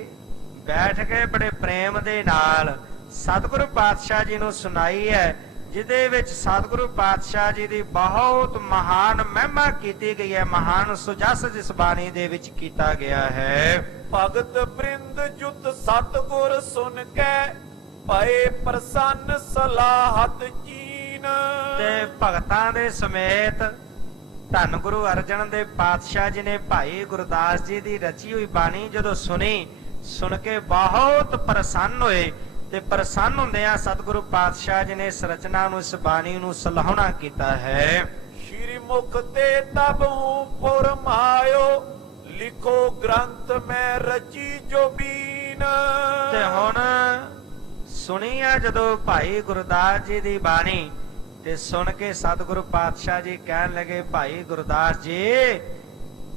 ਬੈਠ ਕੇ ਬੜੇ ਪ੍ਰੇਮ ਦੇ ਨਾਲ ਸਤਿਗੁਰੂ ਪਾਤਸ਼ਾਹ ਜੀ ਨੂੰ ਸੁਣਾਈ ਹੈ ਜਿਹਦੇ ਵਿੱਚ ਸਤਿਗੁਰੂ ਪਾਤਸ਼ਾਹ ਜੀ ਦੀ ਬਹੁਤ ਮਹਾਨ ਮਹਿਮਾ ਕੀਤੀ ਗਈ ਹੈ, ਮਹਾਨ ਸੁਜਸ ਜਿਸ ਬਾਣੀ ਦੇ ਵਿੱਚ ਕੀਤਾ ਗਿਆ ਹੈ। ਭਗਤ ਬ੍ਰਿੰਦ ਜੁਤ ਸਤਿਗੁਰ ਸੁਨ ਕੇ ਭਏ ਪ੍ਰਸੰਨ ਸਲਾਹਤ ਚੀਨ। ਤੇ ਭਗਤਾਂ ਦੇ ਸਮੇਤ ਧੰਨ ਗੁਰੂ ਅਰਜਨ ਦੇਵ ਪਾਤਸ਼ਾਹ ਜੀ ਨੇ ਭਾਈ ਗੁਰਦਾਸ ਜੀ ਦੀ ਰਚੀ ਹੋਈ ਬਾਣੀ ਜਦੋਂ ਸੁਣ ਕੇ ਬਹੁਤ ਪ੍ਰਸੰਨ ਹੋਏ ਤੇ ਪ੍ਰਸੰਨ ਹੁੰਦਿਆਂ ਸਤਿਗੁਰੂ ਪਾਤਸ਼ਾਹ ਜੀ ਨੇ ਇਸ ਰਚਨਾ ਨੂੰ ਇਸ ਬਾਣੀ ਨੂੰ ਸਲਾਹੁਣਾ ਕੀਤਾ ਹੈ। ਸ਼੍ਰੀ ਮੁਖ ਤੇ ਤਬ ਹੂੰ ਫੁਰਮਾਇਓ ਲਿਖੋ ਗ੍ਰੰਥ ਮੈਂ ਰਚੀ ਜੋ ਬੀਨ। ਤੇ ਹੁਣ ਸੁਣੀ ਆ ਜਦੋਂ ਭਾਈ ਗੁਰਦਾਸ ਜੀ ਦੀ ਬਾਣੀ ਤੇ ਸੁਣ ਕੇ ਸਤਿਗੁਰੂ ਪਾਤਸ਼ਾਹ ਜੀ ਕਹਿਣ ਲੱਗੇ, ਭਾਈ ਗੁਰਦਾਸ ਜੀ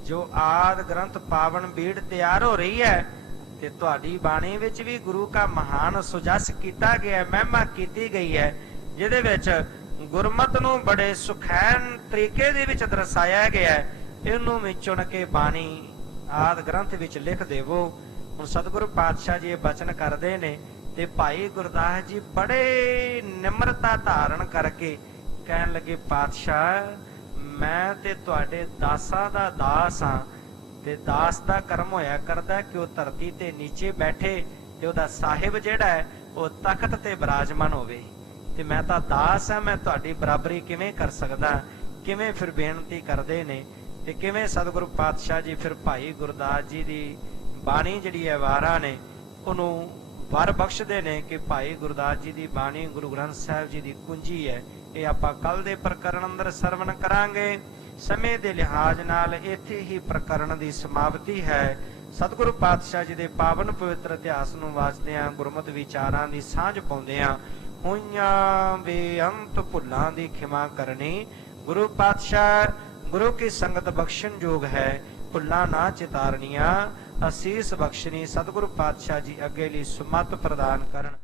ਜੋ ਆਦ ਗ੍ਰੰਥ ਪਾਵਨ ਬੀੜ ਤਿਆਰ ਹੋ ਰਹੀ ਹੈ ਤੇ ਤੁਹਾਡੀ ਬਾਣੀ ਵਿੱਚ ਵੀ ਗੁਰੂ ਕਾ ਮਹਾਨ ਸੁਜਸ ਕੀਤਾ ਗਿਆ, ਮਹਿਮਾ ਕੀਤੀ ਗਈ ਹੈ ਜਿਹਦੇ ਵਿੱਚ ਗੁਰਮਤਿ ਨੂੰ ਬੜੇ ਸੁਖੈਨ ਤਰੀਕੇ ਦੇ ਵਿੱਚ ਦਰਸਾਇਆ ਗਿਆ ਹੈ। ਇਹਨੂੰ ਵੀ ਚੁਣ ਕੇ ਬਾਣੀ ਆਦ ਗ੍ਰੰਥ ਵਿੱਚ ਲਿਖ ਦੇਵੋ। ਹੁਣ ਸਤਿਗੁਰੂ ਪਾਤਸ਼ਾਹ ਜੀ ਇਹ ਬਚਨ ਕਰਦੇ ਨੇ ਤੇ ਭਾਈ ਗੁਰਦਾਸ ਜੀ ਬੜੇ ਨਿਮਰਤਾ ਧਾਰਨ ਕਰਕੇ ਕਹਿਣ ਲੱਗੇ, ਪਾਤਸ਼ਾਹ ਮੈਂ ਤੇ ਤੁਹਾਡੇ ਦਾਸਾਂ ਦਾ ਦਾਸ ਹਾਂ ਤੇ ਦਾਸ ਦਾ ਕਰਮ ਹੋਇਆ ਕਰਦਾ ਕਿ ਉਹ ਧਰਤੀ ਤੇ ਨੀਚੇ ਬੈਠੇ ਤੇ ਉਹਦਾ ਸਾਹਿਬ ਜਿਹੜਾ ਹੈ ਉਹ ਤਖਤ ਤੇ ਬਿਰਾਜਮਾਨ ਹੋਵੇ ਤੇ ਮੈਂ ਤਾਂ ਦਾਸ ਹਾਂ, ਮੈਂ ਤੁਹਾਡੀ ਬਰਾਬਰੀ ਕਿਵੇਂ ਕਰ ਸਕਦਾ। ਕਿਵੇਂ ਫਿਰ ਬੇਨਤੀ ਕਰਦੇ ਨੇ ਤੇ ਕਿਵੇਂ ਸਤਿਗੁਰੂ ਪਾਤਸ਼ਾਹ ਜੀ ਫਿਰ ਭਾਈ ਗੁਰਦਾਸ ਜੀ ਦੀ ਬਾਣੀ ਜਿਹੜੀ ਹੈ ਵਾਰਾਂ ਨੇ ਉਹਨੂੰ ਵਰ ਬਖਸ਼ਦੇ ਨੇ ਕਿ ਭਾਈ ਗੁਰਦਾਸ ਜੀ ਦੀ ਬਾਣੀ ਗੁਰੂ ਗ੍ਰੰਥ ਸਾਹਿਬ ਜੀ ਦੀ ਕੁੰਜੀ ਹੈ। ਇਹ ਆਪਾਂ ਕੱਲ ਦੇ ਪ੍ਰਕਰਨ ਅੰਦਰ ਸਰਵਣ ਕਰਾਂਗੇ। ਸਮੇਂ ਦੇ ਲਿਹਾਜ਼ ਨਾਲ ਇੱਥੇ ਹੀ ਪ੍ਰਕਰਨ ਦੀ ਸਮਾਪਤੀ ਹੈ। ਸਤਿਗੁਰੂ ਪਾਤਸ਼ਾਹ ਜੀ ਦੇ ਪਾਵਨ ਪਵਿੱਤਰ ਇਤਿਹਾਸ ਨੂੰ ਵਾਚਦਿਆਂ ਗੁਰਮਤਿ ਵਿਚਾਰਾਂ ਦੀ ਸਾਂਝ ਪਾਉਂਦਿਆਂ ਹੋਈਆਂ ਬੇਅੰਤ ਭੁੱਲਾਂ ਦੀ ਖਿਮਾ ਕਰਨੀ। ਗੁਰੂ ਪਾਤਸ਼ਾਹ ਗੁਰੂ ਕੀ ਸੰਗਤ ਬਖਸ਼ਣ ਯੋਗ ਹੈ, ਭੁੱਲਾਂ ਨਾ ਚਿਤਾਰਨੀਆਂ, ਅਸੀਸ ਬਖਸ਼ਣੀ। ਸਤਿਗੁਰੂ ਪਾਤਸ਼ਾਹ ਜੀ ਅੱਗੇ ਲਈ ਸੁਮਤ ਪ੍ਰਦਾਨ ਕਰਨ।